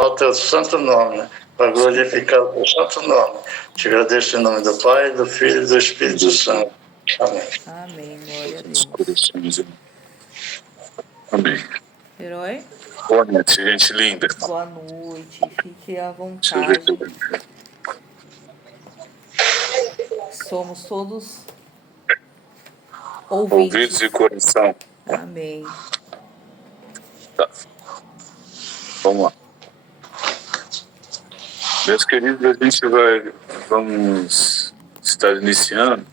ao teu santo nome, para glorificar o teu santo nome. Te agradeço em nome do Pai, do Filho e do Espírito Santo. Amém. Amém, glória a Deus. Amém. Herói? Boa noite, gente linda. Boa noite, fique à Deixa eu ver vontade. Somos todos ouvidos de coração. Amém. Tá. Vamos lá. Meus queridos, vamos estar iniciando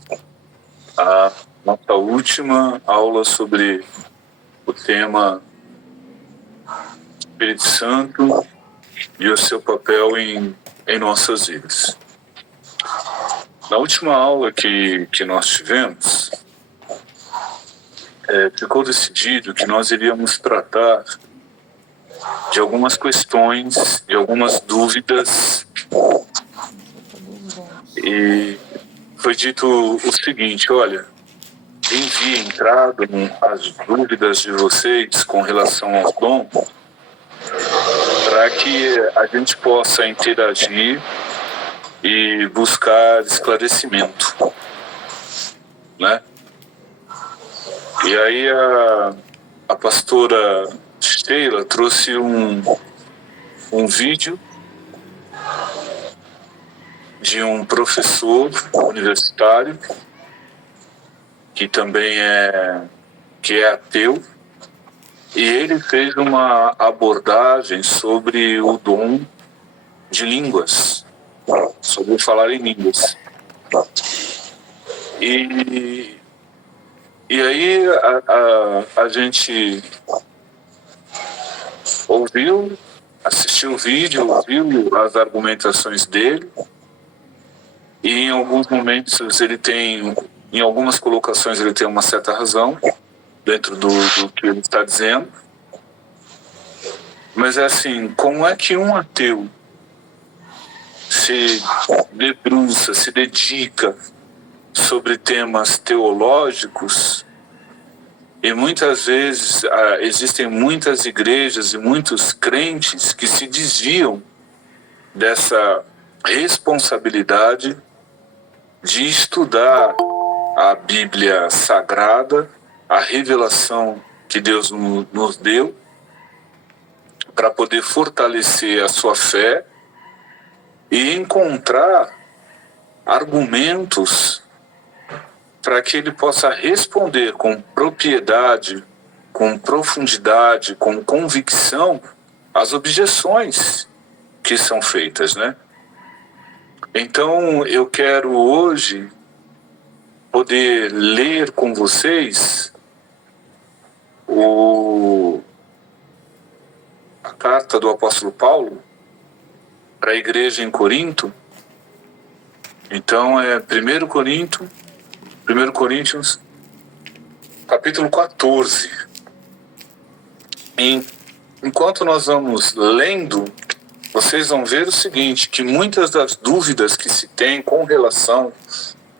a nossa última aula sobre o tema Espírito Santo e o seu papel em nossas vidas. Na última aula que nós tivemos, ficou decidido que nós iríamos tratar de algumas questões, de algumas dúvidas, e foi dito o seguinte: olha, envie entrado as dúvidas de vocês com relação aos dons, para que a gente possa interagir e buscar esclarecimento, né? E aí a pastora Sheila trouxe um vídeo de um professor universitário que também é ateu, e ele fez uma abordagem sobre o dom de línguas, sobre falar em línguas. E aí a gente assistiu o vídeo, ouviu as argumentações dele, e em alguns momentos em algumas colocações ele tem uma certa razão dentro do que ele está dizendo. Mas é assim, como é que um ateu se debruça, se dedica sobre temas teológicos, e muitas vezes existem muitas igrejas e muitos crentes que se desviam dessa responsabilidade de estudar a Bíblia Sagrada, a revelação que Deus nos deu, para poder fortalecer a sua fé e encontrar argumentos para que ele possa responder com propriedade, com profundidade, com convicção às objeções que são feitas, né? Então eu quero hoje poder ler com vocês a carta do apóstolo Paulo para a igreja em Corinto. Então é 1 Coríntios, capítulo 14. Enquanto nós vamos lendo, vocês vão ver o seguinte, que muitas das dúvidas que se tem com relação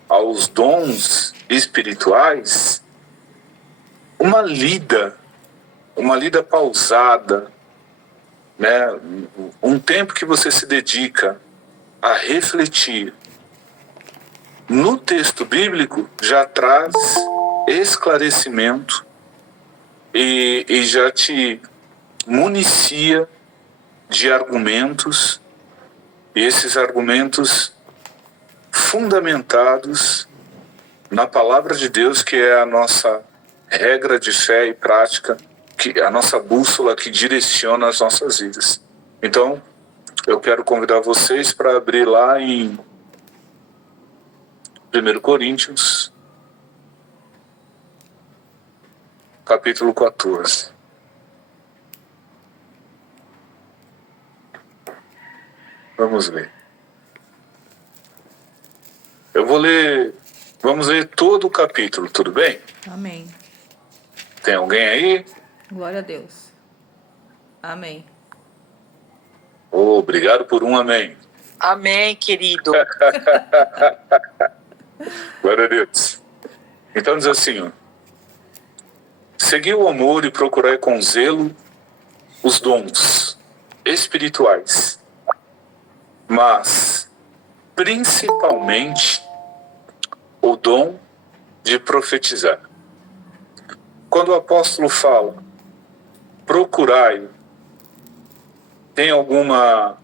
aos dons espirituais, uma lida pausada, né? Um tempo que você se dedica a refletir no texto bíblico já traz esclarecimento e já te municia de argumentos, e esses argumentos fundamentados na palavra de Deus, que é a nossa regra de fé e prática, que é a nossa bússola que direciona as nossas vidas. Então, eu quero convidar vocês para abrir lá em 1 Coríntios, capítulo 14. Vamos ler. Vamos ler todo o capítulo, tudo bem? Amém. Tem alguém aí? Glória a Deus. Amém. Obrigado por um amém. Amém, querido. Glória a Deus. Então diz assim, ó: segui o amor e procurai com zelo os dons, espirituais, mas principalmente o dom de profetizar. Quando o apóstolo fala, procurai, tem alguma...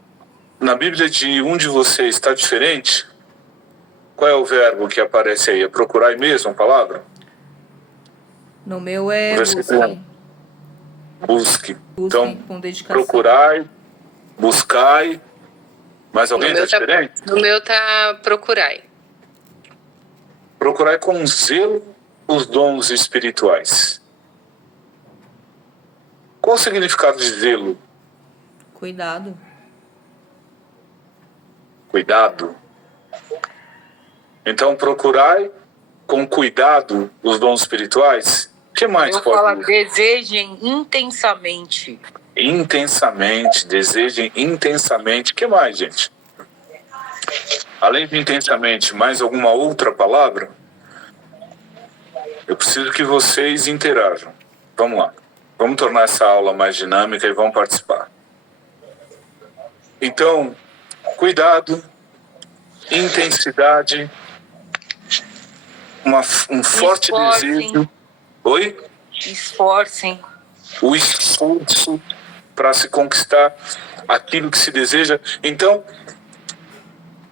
Na Bíblia de um de vocês está diferente? Qual é o verbo que aparece aí? É procurai mesmo a palavra? No meu é Versículo busque. busque. Busque Então, com dedicação. procurai, buscai. Mais alguém está diferente? No meu tá procurai. Procurai com zelo os dons espirituais. Qual o significado de zelo? Cuidado. Cuidado. Então, procurai com cuidado os dons espirituais. O que mais Eu pode falo, desejem intensamente. Intensamente, desejem intensamente. O que mais, gente? Além de intensamente, mais alguma outra palavra? Eu preciso que vocês interajam. Vamos lá. Vamos tornar essa aula mais dinâmica e vamos participar. Então, cuidado, intensidade, um forte Esforcem. desejo. Oi? Esforcem. O esforço para se conquistar aquilo que se deseja. Então,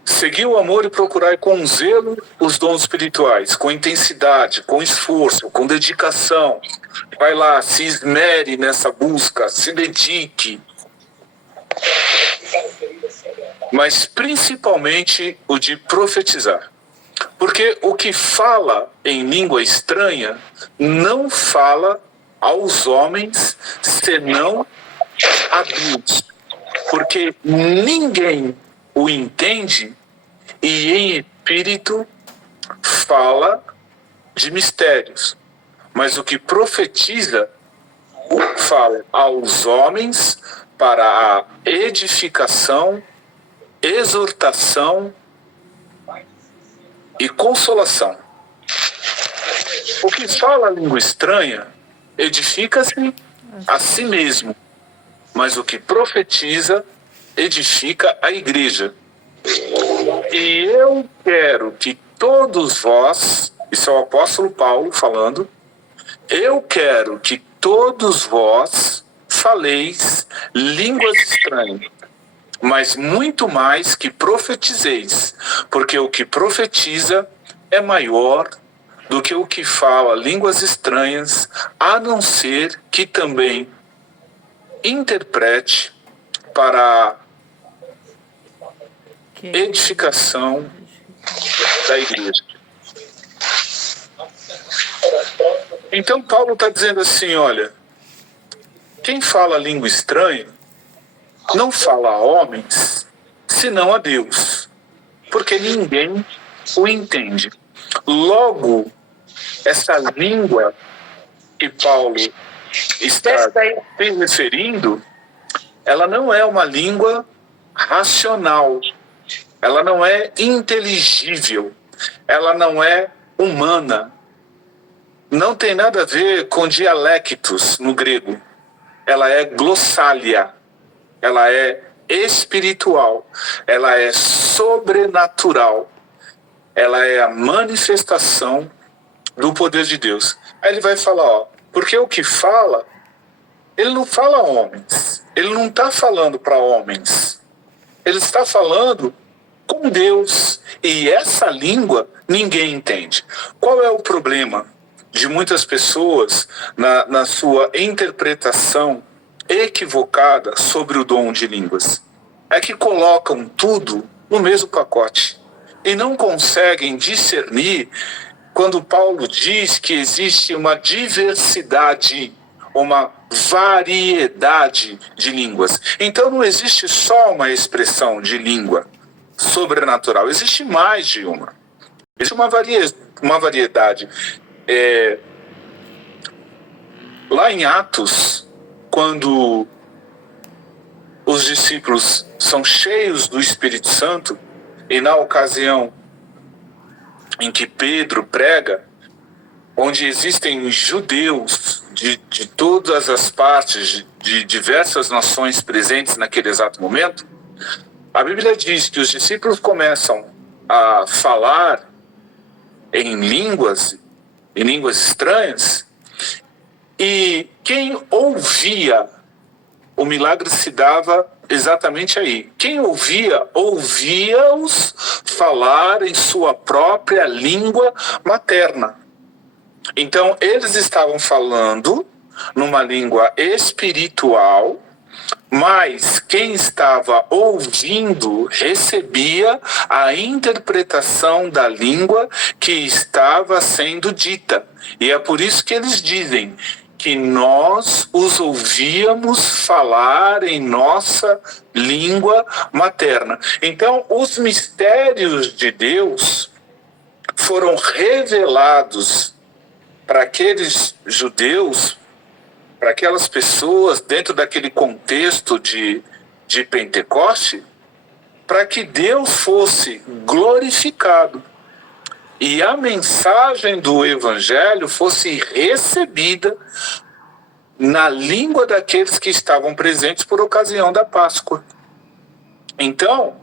seguir o amor e procurar com zelo os dons espirituais, com intensidade, com esforço, com dedicação. Vai lá, se esmere nessa busca, se dedique. Mas principalmente o de profetizar. Porque o que fala em língua estranha não fala aos homens senão a Deus. Porque ninguém o entende e em espírito fala de mistérios. Mas o que profetiza fala aos homens para a edificação, exortação e consolação. O que fala a língua estranha edifica-se a si mesmo, mas o que profetiza edifica a igreja. E eu quero que todos vós, isso é o apóstolo Paulo falando, eu quero que todos vós faleis línguas estranhas, mas muito mais que profetizeis, porque o que profetiza é maior do que o que fala línguas estranhas, a não ser que também interprete para a edificação da igreja. Então Paulo está dizendo assim, olha, quem fala língua estranha não fala a homens, senão a Deus, porque ninguém o entende. Logo, essa língua que Paulo está se referindo, ela não é uma língua racional, ela não é inteligível, ela não é humana, não tem nada a ver com dialectos no grego, ela é glossália, ela é espiritual, ela é sobrenatural, ela é a manifestação do poder de Deus. Aí ele vai falar, ó, porque o que fala, ele não fala a homens, ele não está falando para homens, ele está falando com Deus, e essa língua ninguém entende. Qual é o problema de muitas pessoas na sua interpretação equivocada sobre o dom de línguas? É que colocam tudo no mesmo pacote e não conseguem discernir quando Paulo diz que existe uma diversidade, uma variedade de línguas. Então não existe só uma expressão de língua sobrenatural, existe mais de uma. Existe uma variedade. Lá em Atos, quando os discípulos são cheios do Espírito Santo, e na ocasião em que Pedro prega, onde existem judeus de todas as partes, de diversas nações presentes naquele exato momento, a Bíblia diz que os discípulos começam a falar em línguas estranhas, e quem ouvia, o milagre se dava exatamente aí. Quem ouvia-os falar em sua própria língua materna. Então, eles estavam falando numa língua espiritual, mas quem estava ouvindo recebia a interpretação da língua que estava sendo dita. E é por isso que eles dizem que nós os ouvíamos falar em nossa língua materna. Então, os mistérios de Deus foram revelados para aqueles judeus, para aquelas pessoas dentro daquele contexto de Pentecoste, para que Deus fosse glorificado e a mensagem do Evangelho fosse recebida na língua daqueles que estavam presentes por ocasião da Páscoa. Então,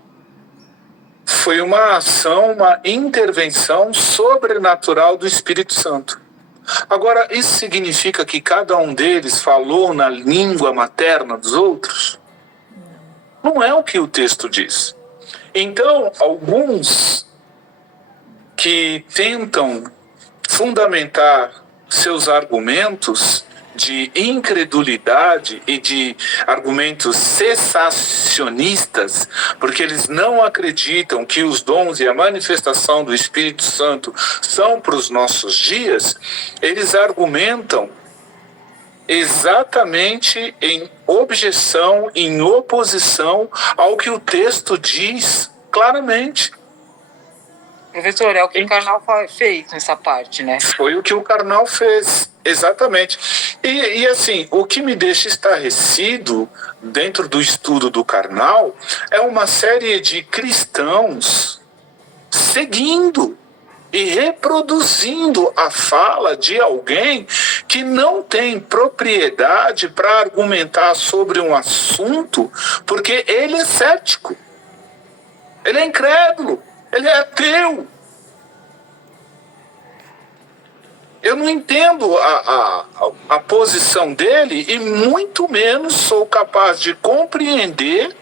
foi uma ação, uma intervenção sobrenatural do Espírito Santo. Agora, isso significa que cada um deles falou na língua materna dos outros? Não é o que o texto diz. Então, alguns que tentam fundamentar seus argumentos de incredulidade e de argumentos cessacionistas, porque eles não acreditam que os dons e a manifestação do Espírito Santo são para os nossos dias, eles argumentam exatamente em objeção, em oposição ao que o texto diz claramente. Professor, é o que o Karnal fez nessa parte, né? Foi o que o Karnal fez, exatamente. E assim, o que me deixa estarrecido dentro do estudo do Karnal é uma série de cristãos seguindo e reproduzindo a fala de alguém que não tem propriedade para argumentar sobre um assunto, porque ele é cético, ele é incrédulo, ele é ateu. Eu não entendo a posição dele e muito menos sou capaz de compreender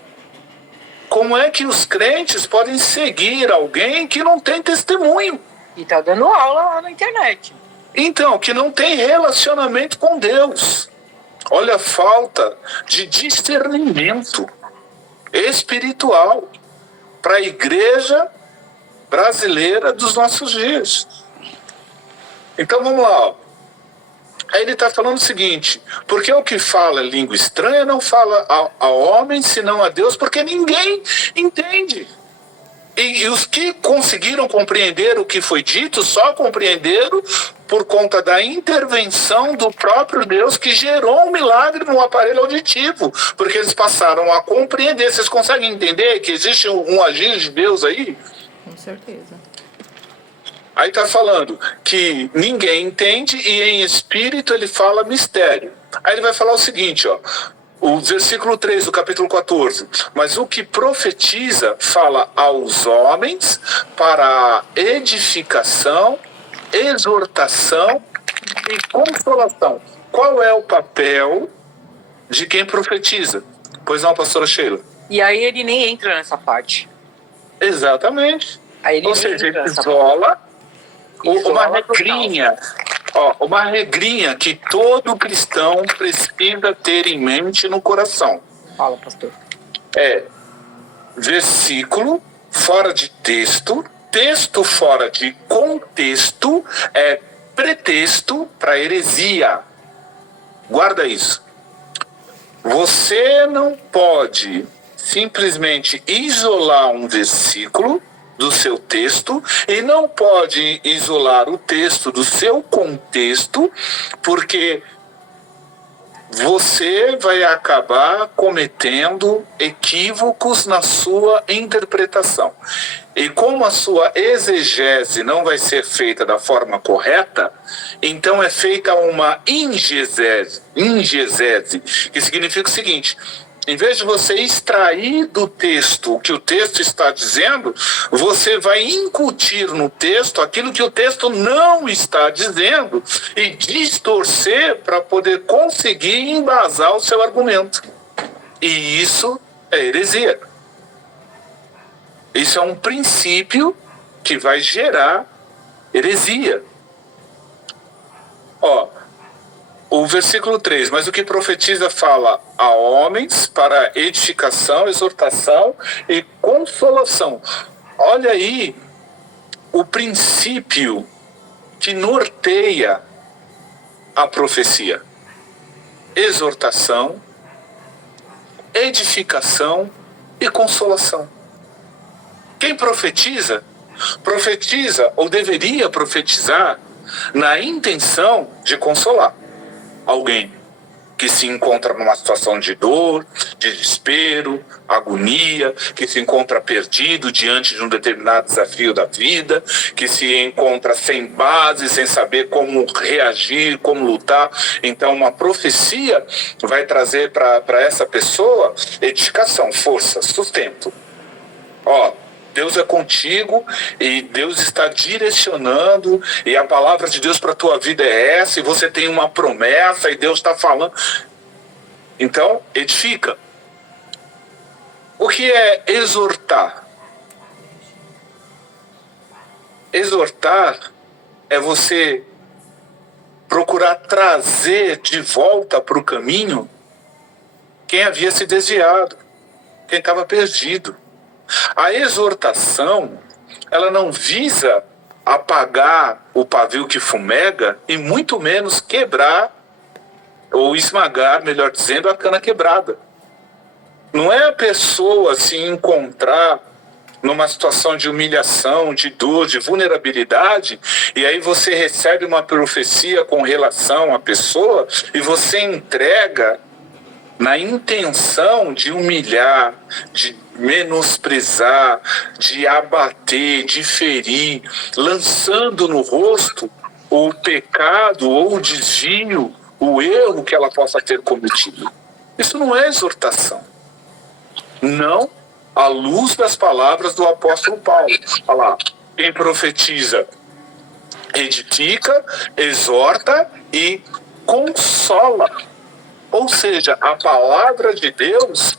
como é que os crentes podem seguir alguém que não tem testemunho. E tá dando aula lá na internet. Então, que não tem relacionamento com Deus. Olha a falta de discernimento espiritual para a igreja brasileira dos nossos dias. Então vamos lá. Ó. Aí ele está falando o seguinte: porque o que fala língua estranha não fala a homem senão a Deus, porque ninguém entende. E os que conseguiram compreender o que foi dito só compreenderam por conta da intervenção do próprio Deus, que gerou um milagre no aparelho auditivo, porque eles passaram a compreender. Vocês conseguem entender que existe um agir de Deus aí? Com certeza. Aí está falando que ninguém entende e em espírito ele fala mistério. Aí ele vai falar o seguinte, ó, o versículo 3 do capítulo 14. Mas o que profetiza fala aos homens para a edificação, exortação e consolação. Qual é o papel de quem profetiza? Pois não, pastora Sheila? E aí ele nem entra nessa parte. Exatamente. Aí ele Ou nem seja, entra ele nessa isola uma Isola regrinha. Ó, uma regrinha que todo cristão precisa ter em mente no coração. Fala, pastor. É versículo fora de texto, texto fora de contexto, é pretexto para heresia. Guarda isso. Você não pode simplesmente isolar um versículo do seu texto e não pode isolar o texto do seu contexto, porque você vai acabar cometendo equívocos na sua interpretação. E como a sua exegese não vai ser feita da forma correta, então é feita uma ingegese, que significa o seguinte: em vez de você extrair do texto o que o texto está dizendo, você vai incutir no texto aquilo que o texto não está dizendo e distorcer para poder conseguir embasar o seu argumento. E isso é heresia. Isso é um princípio que vai gerar heresia. O versículo 3, mas o que profetiza fala a homens para edificação, exortação e consolação. Olha aí o princípio que norteia a profecia: exortação, edificação e consolação. Quem profetiza, profetiza ou deveria profetizar na intenção de consolar alguém que se encontra numa situação de dor, de desespero, agonia, que se encontra perdido diante de um determinado desafio da vida, que se encontra sem base, sem saber como reagir, como lutar. Então, uma profecia vai trazer para essa pessoa edificação, força, sustento. Deus é contigo e Deus está direcionando, e a palavra de Deus para a tua vida é essa, e você tem uma promessa e Deus está falando. Então, edifica. O que é exortar? Exortar é você procurar trazer de volta para o caminho quem havia se desviado, quem estava perdido. A exortação, ela não visa apagar o pavio que fumega e muito menos quebrar ou esmagar, melhor dizendo, a cana quebrada. Não é a pessoa se encontrar numa situação de humilhação, de dor, de vulnerabilidade, e aí você recebe uma profecia com relação à pessoa e você entrega na intenção de humilhar, de menosprezar, de abater, de ferir, lançando no rosto o pecado ou o desvio, o erro que ela possa ter cometido. Isso não é exortação. Não à luz das palavras do apóstolo Paulo. Olha lá, quem profetiza edifica, exorta e consola. Ou seja, a palavra de Deus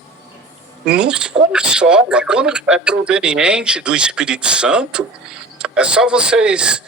nos consola. Quando é proveniente do Espírito Santo, é só vocês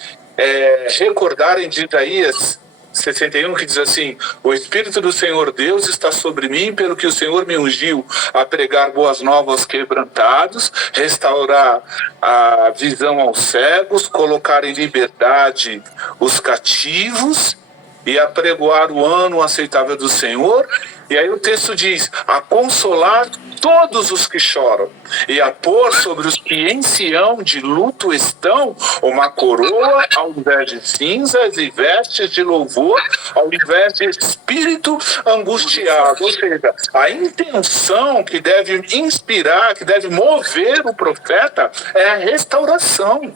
recordarem de Isaías 61, que diz assim: o Espírito do Senhor Deus está sobre mim, pelo que o Senhor me ungiu a pregar boas novas aos quebrantados, restaurar a visão aos cegos, colocar em liberdade os cativos e apregoar o ano aceitável do Senhor. E aí o texto diz: a consolar todos os que choram, e a pôr sobre os que em Sião de luto estão uma coroa ao invés de cinzas e vestes de louvor ao invés de espírito angustiado. Ou seja, a intenção que deve inspirar, que deve mover o profeta é a restauração,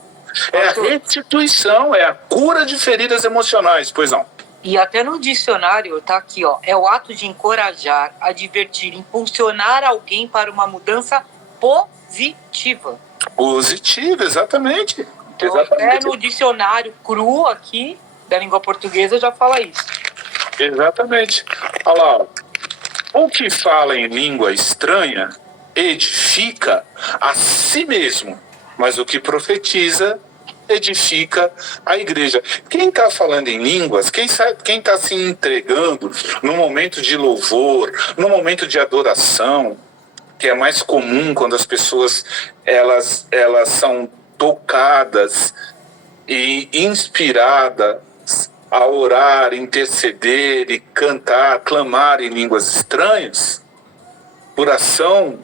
é a restituição, é a cura de feridas emocionais. Pois não? E até no dicionário tá aqui, é o ato de encorajar, advertir, impulsionar alguém para uma mudança positiva. Positiva, exatamente. Então, até no dicionário cru aqui da língua portuguesa já fala isso. Exatamente. Olha lá, o que fala em língua estranha edifica a si mesmo, mas o que profetiza edifica a igreja. Quem está falando em línguas, quem está se entregando no momento de louvor, no momento de adoração, que é mais comum quando as pessoas elas são tocadas e inspiradas a orar, interceder e cantar, clamar em línguas estranhas, por ação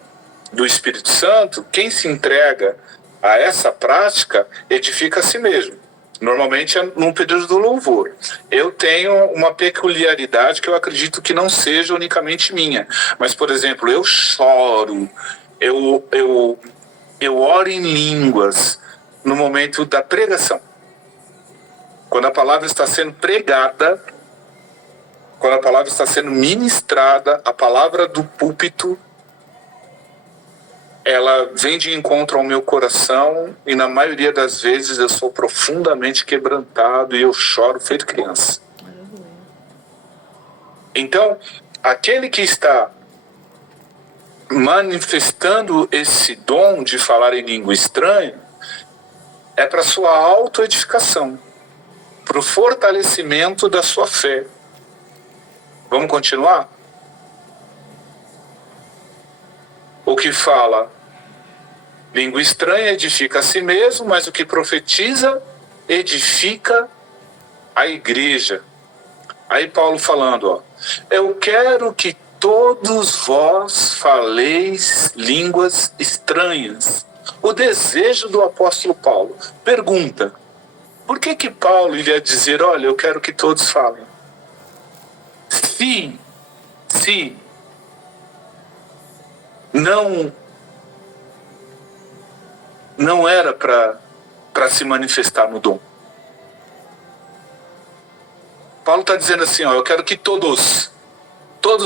do Espírito Santo, quem se entrega a essa prática edifica a si mesmo. Normalmente é num período do louvor. Eu tenho uma peculiaridade que eu acredito que não seja unicamente minha. Mas, por exemplo, eu choro, eu oro em línguas no momento da pregação. Quando a palavra está sendo pregada, quando a palavra está sendo ministrada, a palavra do púlpito, ela vem de encontro ao meu coração e na maioria das vezes eu sou profundamente quebrantado e eu choro feito criança. Aleluia. Então, aquele que está manifestando esse dom de falar em língua estranha é para sua autoedificação, para o fortalecimento da sua fé. Vamos continuar? O que fala língua estranha edifica a si mesmo, mas o que profetiza edifica a igreja. Aí Paulo falando, ó, eu quero que todos vós faleis línguas estranhas. O desejo do apóstolo Paulo. Pergunta, por que Paulo iria dizer, olha, eu quero que todos falem? Se não era para se manifestar no dom. Paulo está dizendo assim, ó, eu quero que todos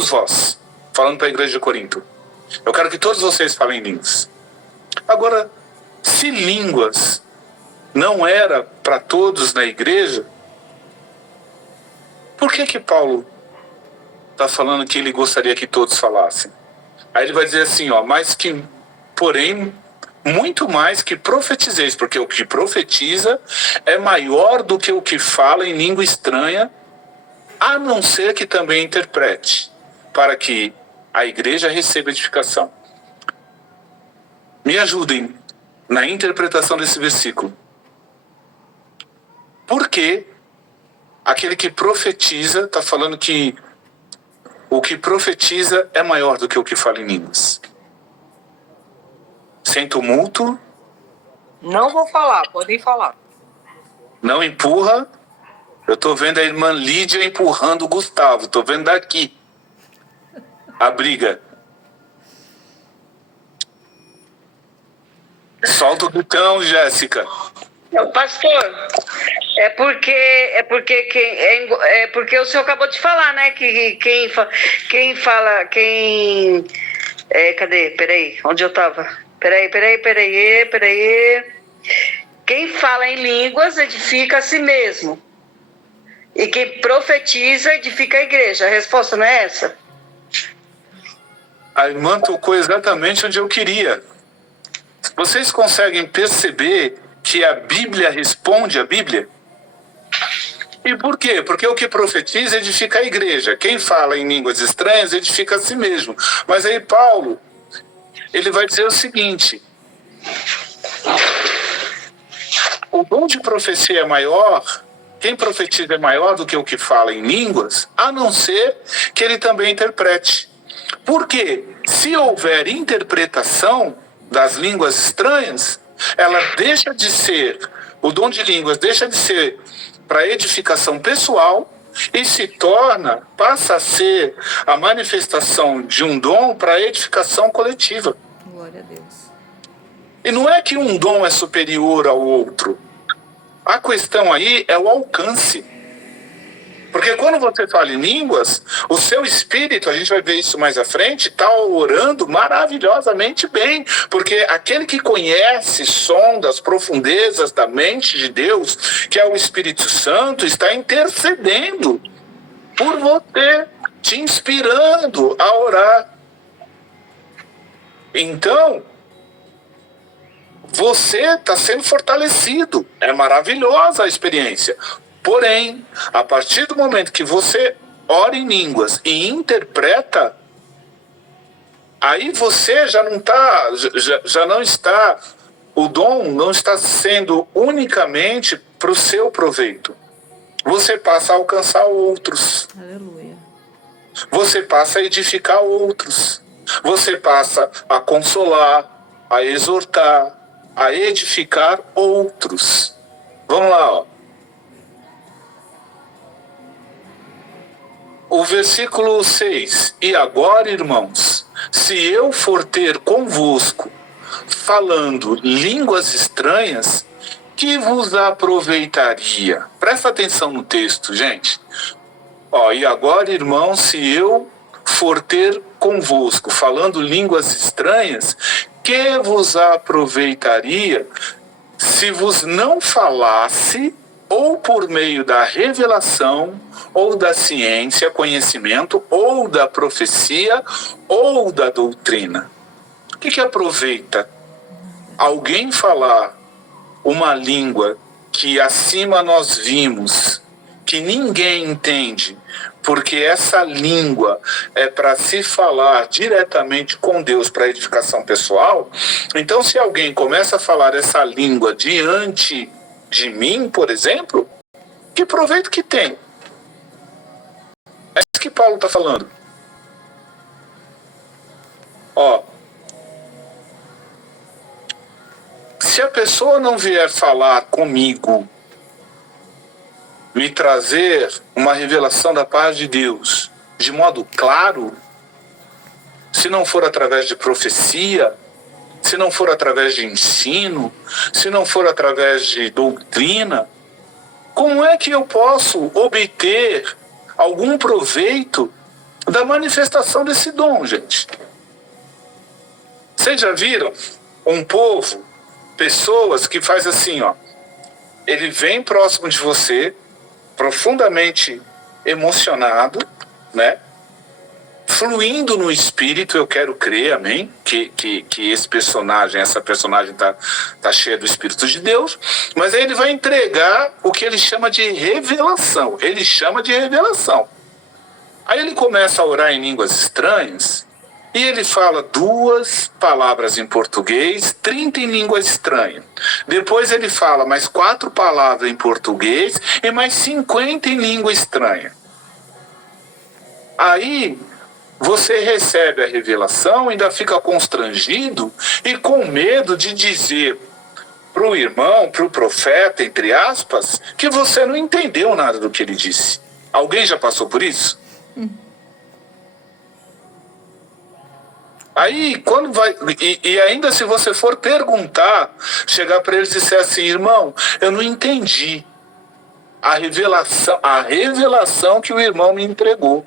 vós, falando para a igreja de Corinto, eu quero que todos vocês falem línguas. Agora, se línguas não era para todos na igreja, por que Paulo está falando que ele gostaria que todos falassem? Aí ele vai dizer assim, ó, mas que, porém, muito mais que profetizeis, porque o que profetiza é maior do que o que fala em língua estranha, a não ser que também interprete, para que a igreja receba edificação. Me ajudem na interpretação desse versículo. Por que aquele que profetiza está falando que o que profetiza é maior do que o que fala em línguas? Sem tumulto. Não vou falar, podem falar. Não empurra. Eu estou vendo a irmã Lídia empurrando o Gustavo. Estou vendo daqui a briga. Solta o botão, Jéssica. Pastor, é porque o senhor acabou de falar, né? Que cadê? Peraí, onde eu tava? Peraí. Quem fala em línguas edifica a si mesmo. E quem profetiza edifica a igreja. A resposta não é essa? A irmã tocou exatamente onde eu queria. Vocês conseguem perceber que a Bíblia responde a Bíblia? E por quê? Porque o que profetiza edifica a igreja. Quem fala em línguas estranhas edifica a si mesmo. Mas aí Paulo, ele vai dizer o seguinte: o dom de profecia é maior, quem profetiza é maior do que o que fala em línguas, a não ser que ele também interprete. Porque se houver interpretação das línguas estranhas, ela deixa de ser, o dom de línguas deixa de ser para edificação pessoal e passa a ser a manifestação de um dom para edificação coletiva. Glória a Deus. E não é que um dom é superior ao outro. A questão aí é o alcance. Porque quando você fala em línguas, o seu espírito, a gente vai ver isso mais à frente, está orando maravilhosamente bem. Porque aquele que conhece, sonda as profundezas da mente de Deus, que é o Espírito Santo, está intercedendo por você, te inspirando a orar. Então, você está sendo fortalecido. É maravilhosa a experiência. Porém, a partir do momento que você ora em línguas e interpreta, aí você já não está, o dom não está sendo unicamente para o seu proveito. Você passa a alcançar outros. Aleluia. Você passa a edificar outros. Você passa a consolar, a exortar, a edificar outros. Vamos lá, ó. o versículo 6. E agora, irmãos, se eu for ter convosco falando línguas estranhas, que vos aproveitaria? Presta atenção no texto, gente. E agora, irmãos, se eu for ter convosco falando línguas estranhas, que vos aproveitaria se vos não falasse ou por meio da revelação, ou da ciência, conhecimento, ou da profecia, ou da doutrina? O que aproveita? Alguém falar uma língua que acima nós vimos, que ninguém entende, porque essa língua é para se falar diretamente com Deus para edificação pessoal. Então, se alguém começa a falar essa língua diante de mim, por exemplo, que proveito que tem? É isso que Paulo está falando. Se a pessoa não vier falar comigo, me trazer uma revelação da paz de Deus de modo claro, se não for através de profecia, se não for através de ensino, se não for através de doutrina, como é que eu posso obter algum proveito da manifestação desse dom, gente? Vocês já viram um povo, pessoas que faz assim, ele vem próximo de você, profundamente emocionado, né? Fluindo no espírito, eu quero crer, amém? Que essa personagem tá cheia do Espírito de Deus, mas aí ele vai entregar o que ele chama de revelação. Ele chama de revelação. Aí ele começa a orar em línguas estranhas, e ele fala 2 palavras em português, 30 em língua estranha. Depois ele fala mais 4 palavras em português e mais 50 em língua estranha. Aí você recebe a revelação, ainda fica constrangido e com medo de dizer para o irmão, para o profeta, entre aspas, que você não entendeu nada do que ele disse. Alguém já passou por isso? Aí, quando vai. E ainda se você for perguntar, chegar para eles e dizer assim, irmão, eu não entendi a revelação que o irmão me entregou.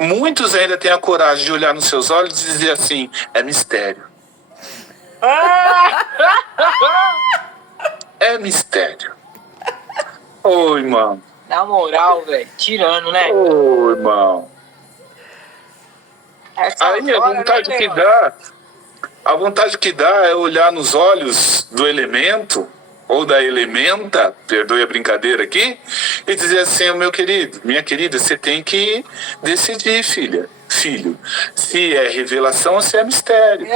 Muitos ainda têm a coragem de olhar nos seus olhos e dizer assim, é mistério. É mistério. Ô, irmão. Na moral, velho, tirando, né? Ô, irmão. Aí a vontade que dá é olhar nos olhos do elemento, ou da elementa, perdoe a brincadeira aqui, e dizer assim, meu querido, minha querida, você tem que decidir, filho, se é revelação ou se é mistério.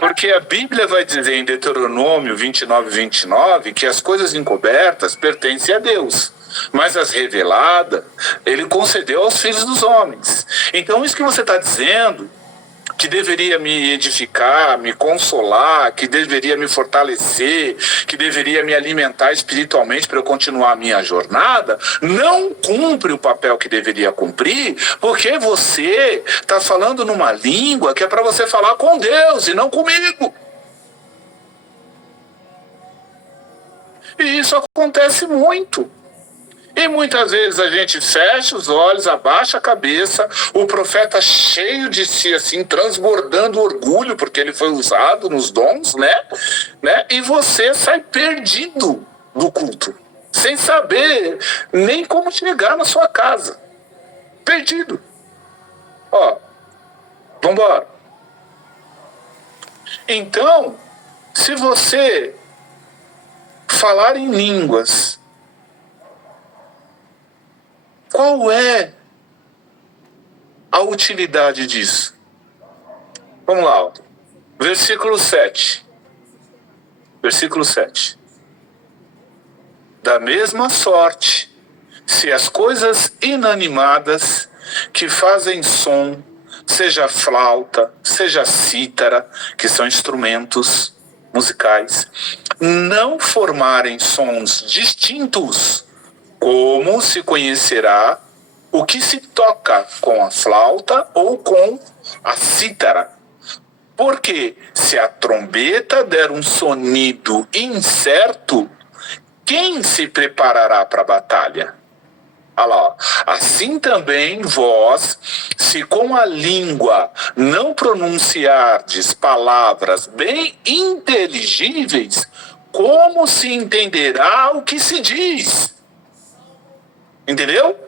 Porque a Bíblia vai dizer em Deuteronômio 29:29 que as coisas encobertas pertencem a Deus, mas as reveladas ele concedeu aos filhos dos homens. Então isso que você está dizendo, que deveria me edificar, me consolar, que deveria me fortalecer, que deveria me alimentar espiritualmente para eu continuar a minha jornada, não cumpre o papel que deveria cumprir, porque você está falando numa língua que é para você falar com Deus e não comigo. E isso acontece muito. E muitas vezes a gente fecha os olhos, abaixa a cabeça, o profeta cheio de si, assim, transbordando orgulho, porque ele foi usado nos dons, né? E você sai perdido do culto, sem saber nem como chegar na sua casa. Perdido. Vambora. Então, se você falar em línguas, qual é a utilidade disso? Vamos lá, versículo 7. Versículo 7. Da mesma sorte, se as coisas inanimadas que fazem som, seja flauta, seja cítara, que são instrumentos musicais, não formarem sons distintos Como se conhecerá o que se toca com a flauta ou com a cítara? Porque se a trombeta der um sonido incerto, quem se preparará para a batalha? Olha lá, ó. Assim também vós, se com a língua não pronunciardes palavras bem inteligíveis, como se entenderá o que se diz? Entendeu?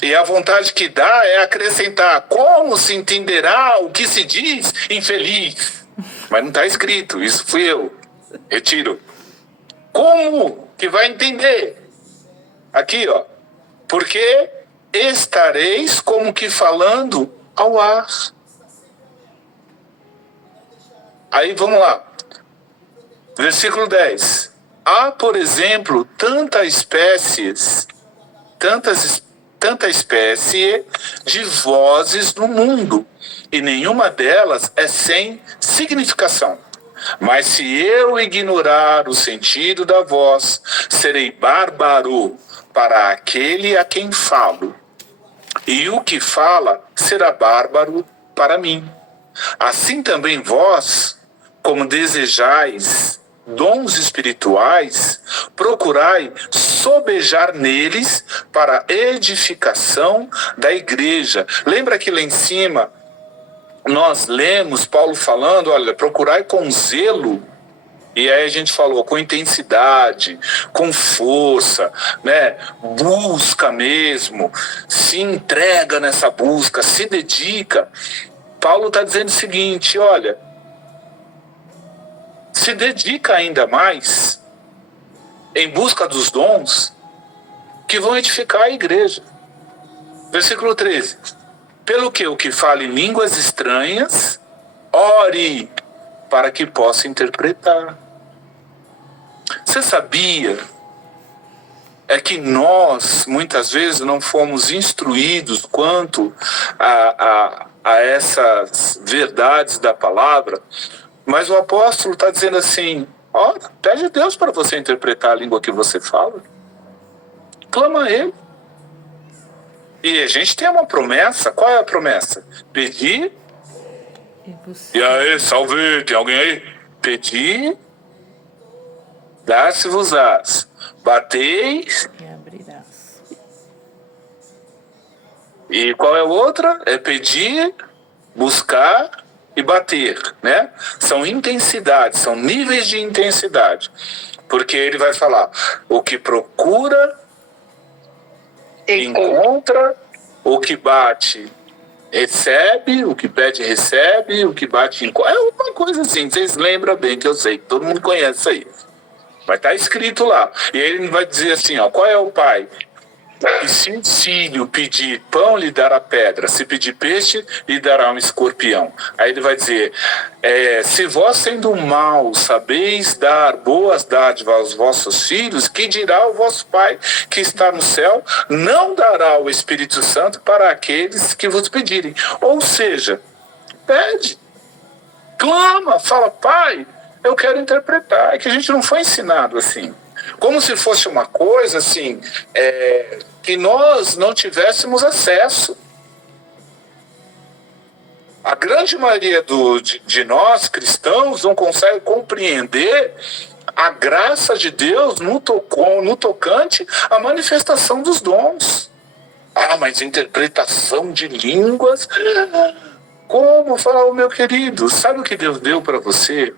E a vontade que dá é acrescentar: como se entenderá o que se diz, infeliz? Mas não está escrito, isso fui eu. Retiro. Como que vai entender? Aqui, ó. Porque estareis como que falando ao ar. Aí vamos lá. Versículo 10. Há, por exemplo, tanta espécie de vozes no mundo, e nenhuma delas é sem significação. Mas se eu ignorar o sentido da voz, serei bárbaro para aquele a quem falo, e o que fala será bárbaro para mim. Assim também vós, como desejais dons espirituais, procurai sobejar neles para a edificação da igreja. Lembra que lá em cima nós lemos Paulo falando, olha, procurai com zelo. E aí a gente falou com intensidade, com força, né? Busca mesmo, se entrega nessa busca, se dedica. Paulo está dizendo o seguinte, olha, se dedica ainda mais em busca dos dons que vão edificar a igreja. Versículo 13. Pelo que o que fala em línguas estranhas, ore para que possa interpretar. Você sabia que nós, muitas vezes, não fomos instruídos quanto a essas verdades da palavra, mas o apóstolo está dizendo assim, ó, pede a Deus para você interpretar a língua que você fala. Clama a Ele. E a gente tem uma promessa. Qual é a promessa? Pedir. E aí, salve, tem alguém aí? Pedir, dar-se-vos-ás. Bateis. E abrirás. E qual é a outra? É pedir, buscar e bater, né? São intensidades, são níveis de intensidade. Porque ele vai falar, o que procura, encontra, o que bate, recebe, o que pede, recebe, o que bate, encontra. É uma coisa assim, vocês lembram bem, que eu sei, todo mundo conhece isso aí. Mas está escrito lá. E ele vai dizer assim, ó, qual é o pai? E se um filho pedir pão, lhe dará pedra. Se pedir peixe, lhe dará um escorpião. Aí ele vai dizer, se vós sendo maus sabeis dar boas dádivas aos vossos filhos, que dirá o vosso Pai que está no céu? Não dará o Espírito Santo para aqueles que vos pedirem. Ou seja, pede, clama, fala, Pai, eu quero interpretar. É que a gente não foi ensinado assim. Como se fosse uma coisa assim, que nós não tivéssemos acesso. A grande maioria de nós, cristãos, não consegue compreender a graça de Deus no tocante à manifestação dos dons. Ah, mas interpretação de línguas... Como falar, meu querido, sabe o que Deus deu para você?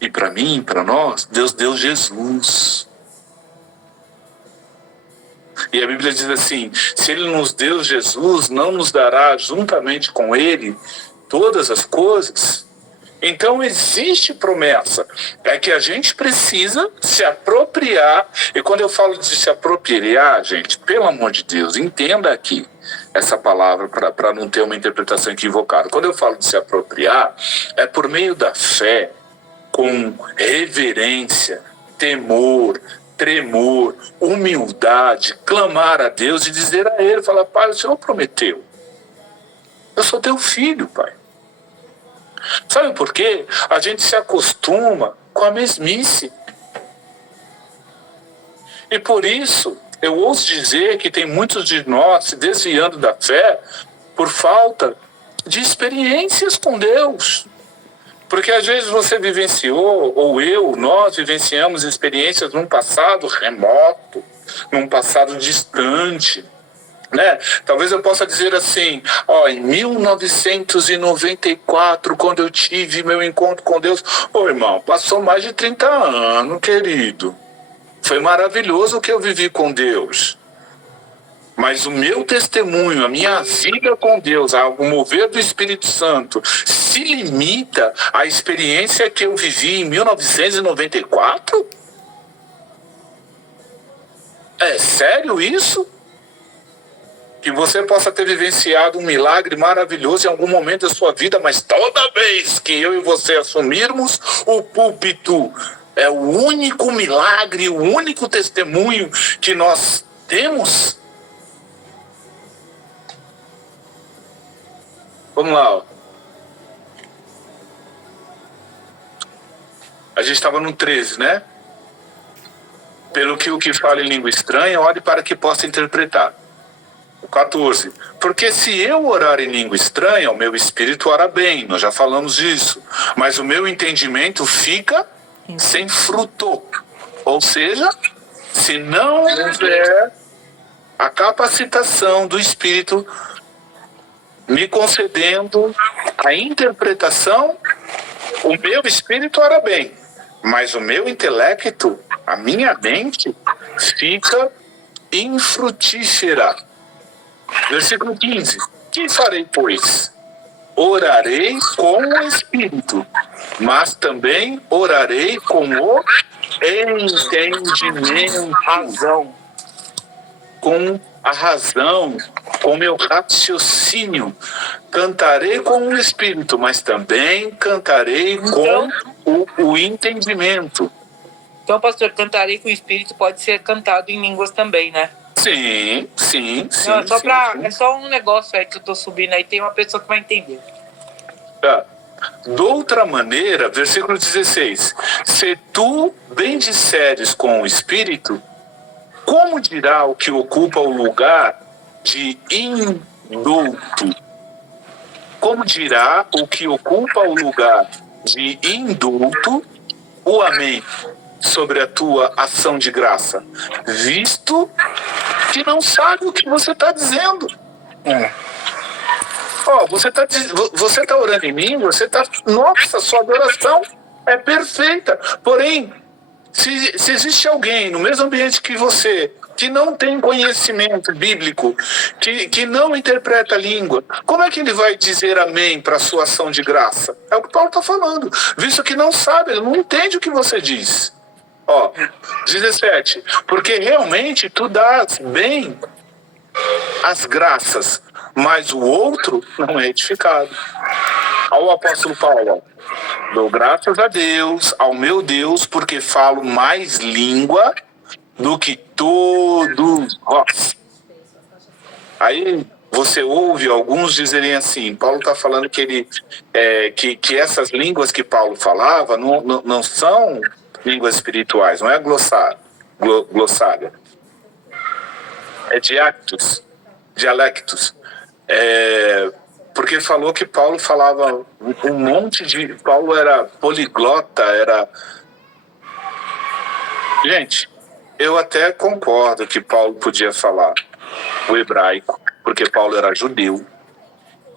E para mim, para nós, Deus deu Jesus. E a Bíblia diz assim, se Ele nos deu Jesus, não nos dará juntamente com Ele todas as coisas? Então existe promessa, é que a gente precisa se apropriar, e quando eu falo de se apropriar, gente, pelo amor de Deus, entenda aqui essa palavra para não ter uma interpretação equivocada. Quando eu falo de se apropriar, é por meio da fé, com reverência, temor, tremor, humildade, clamar a Deus e dizer a Ele, falar, Pai, o Senhor prometeu. Eu sou teu filho, Pai. Sabe por quê? A gente se acostuma com a mesmice. E por isso, Eu ouso dizer que tem muitos de nós se desviando da fé por falta de experiências com Deus. Porque às vezes você vivenciou, ou nós vivenciamos experiências num passado remoto, num passado distante, né? Talvez eu possa dizer assim, em 1994, quando eu tive meu encontro com Deus, irmão, passou mais de 30 anos, querido. Foi maravilhoso o que eu vivi com Deus. Mas o meu testemunho, a minha vida com Deus, o mover do Espírito Santo, se limita à experiência que eu vivi em 1994? É sério isso? Que você possa ter vivenciado um milagre maravilhoso em algum momento da sua vida, mas toda vez que eu e você assumirmos o púlpito, é o único milagre, o único testemunho que nós temos? Vamos lá. A gente estava no 13, né? Pelo que o que fala em língua estranha, ore para que possa interpretar. O 14. Porque se eu orar em língua estranha, o meu espírito ora bem, nós já falamos disso. Mas o meu entendimento fica sem fruto. Ou seja, se não houver a capacitação do Espírito me concedendo a interpretação, o meu espírito ora bem, mas o meu intelecto, a minha mente, fica infrutífera. Versículo 15. Que farei, pois? Orarei com o Espírito, mas também orarei com o entendimento. Razão. Com a razão, com o meu raciocínio. Cantarei com o Espírito, mas também cantarei com o entendimento. Então, pastor, cantarei com o Espírito pode ser cantado em línguas também, né? Sim. Não, é só sim. é só um negócio aí que eu tô subindo aí, tem uma pessoa que vai entender. Tá. De outra maneira, versículo 16. Se tu bendisseres com o Espírito, como dirá o que ocupa o lugar de indulto? Como dirá o que ocupa o lugar de indulto o amém sobre a tua ação de graça, visto que não sabe o que você está dizendo? Você está orando em mim, nossa, sua adoração é perfeita. Porém, se existe alguém no mesmo ambiente que você, que não tem conhecimento bíblico, que não interpreta a língua, como é que ele vai dizer amém para a sua ação de graça? É o que Paulo está falando. Visto que não sabe, ele não entende o que você diz. 17. Porque realmente tu dás bem as graças, mas o outro não é edificado. Ao apóstolo Paulo: dou graças a Deus, ao meu Deus, porque falo mais língua do que todos vós. Aí você ouve alguns dizerem assim, Paulo está falando que que essas línguas que Paulo falava não são línguas espirituais, não é glossária. É dialectos. Porque falou que Paulo falava um monte de... Paulo era poliglota, Gente, eu até concordo que Paulo podia falar o hebraico, porque Paulo era judeu.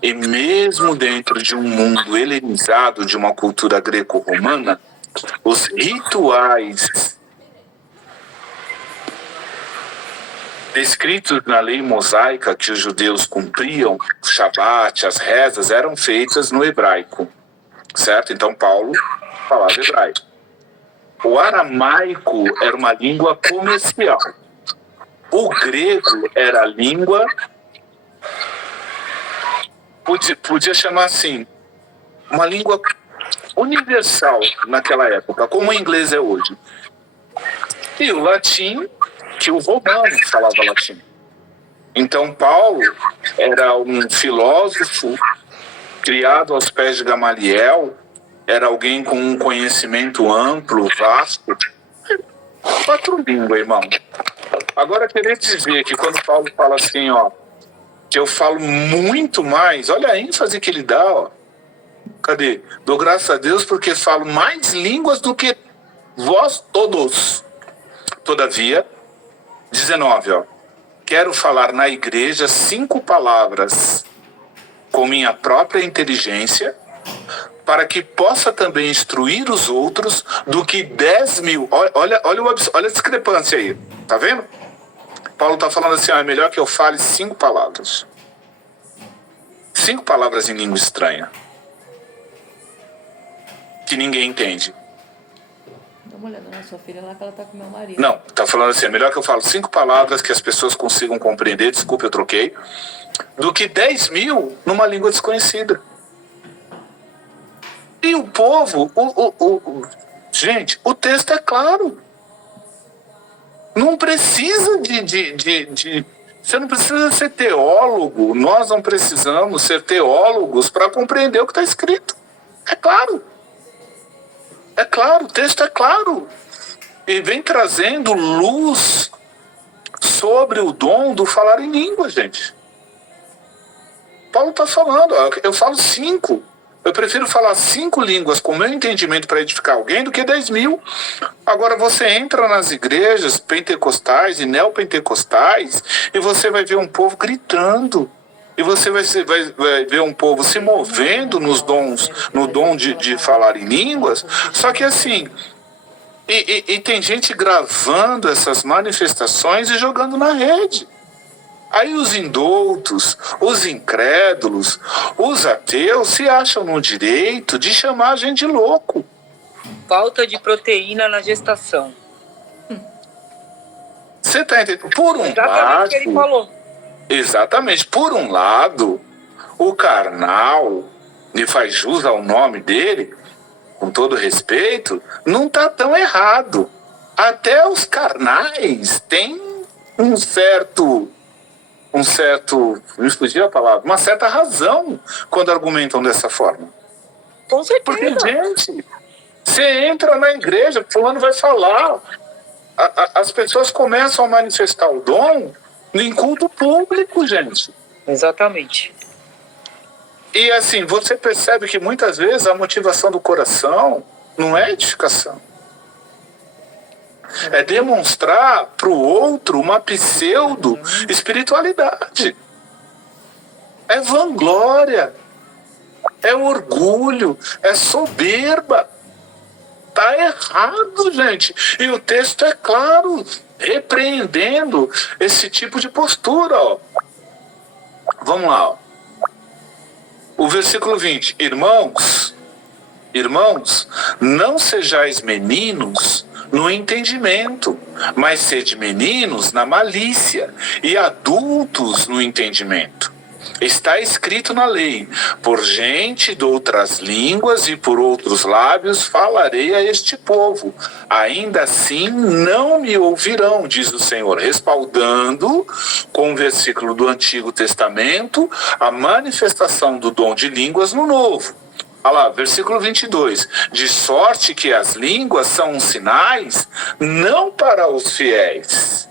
E mesmo dentro de um mundo helenizado, de uma cultura greco-romana, os rituais descritos na lei mosaica que os judeus cumpriam, o Shabat, as rezas, eram feitas no hebraico, certo? Então Paulo falava hebraico. O aramaico era uma língua comercial. O grego era a língua, podia chamar assim, uma língua universal naquela época, como o inglês é hoje. E o latim, que o romano falava latim. Então Paulo era um filósofo criado aos pés de Gamaliel, era alguém com um conhecimento amplo, vasto. 4 línguas, irmão. Agora, querer dizer que quando Paulo fala assim, ó, que eu falo muito mais, olha a ênfase que ele dá, ó. Cadê? Dou graças a Deus porque falo mais línguas do que vós todos. Todavia, 19, ó. Quero falar na igreja 5 palavras com minha própria inteligência, para que possa também instruir os outros do que 10.000. Olha a discrepância aí. Tá vendo? Paulo está falando assim, é melhor que eu fale 5 palavras. 5 palavras em língua estranha. Que ninguém entende. Dá uma olhada na sua filha lá que ela tá com meu marido. Não, tá falando assim, é melhor que eu falo 5 palavras que as pessoas consigam compreender, desculpa, eu troquei, do que 10.000 numa língua desconhecida. E o povo, gente, o texto é claro. Não precisa você não precisa ser teólogo, nós não precisamos ser teólogos para compreender o que está escrito. É claro. É claro, o texto é claro. E vem trazendo luz sobre o dom do falar em língua, gente. Paulo está falando, ó, eu falo 5. Eu prefiro falar 5 línguas com meu entendimento para edificar alguém do que 10.000. Agora você entra nas igrejas pentecostais e neopentecostais e você vai ver um povo gritando. E você vai ver um povo se movendo nos dons, no dom de falar em línguas. Só que assim, e tem gente gravando essas manifestações e jogando na rede. Aí os indoutos, os incrédulos, os ateus se acham no direito de chamar a gente de louco. Falta de proteína na gestação. Você está entendendo? Por um Exatamente lado, o que ele falou. exatamente, por um lado, o carnal, e faz jus ao nome dele, com todo respeito, não está tão errado. Até os carnais têm um certo, me fugiu a palavra, uma certa razão quando argumentam dessa forma. Com Porque, certeza. gente, você entra na igreja, fulano vai falar, as pessoas começam a manifestar o dom em culto público, gente. Exatamente. E assim, você percebe que muitas vezes a motivação do coração não é edificação. É demonstrar para o outro uma pseudo-espiritualidade. É vanglória. É orgulho. É soberba. Tá errado, gente. E o texto é claro, repreendendo esse tipo de postura. Ó. Vamos lá. Ó. O versículo 20. Irmãos, não sejais meninos no entendimento, mas sede meninos na malícia e adultos no entendimento. Está escrito na lei, por gente de outras línguas e por outros lábios falarei a este povo. Ainda assim não me ouvirão, diz o Senhor, respaldando com o versículo do Antigo Testamento a manifestação do dom de línguas no Novo. Olha lá, versículo 22. De sorte que as línguas são sinais não para os fiéis,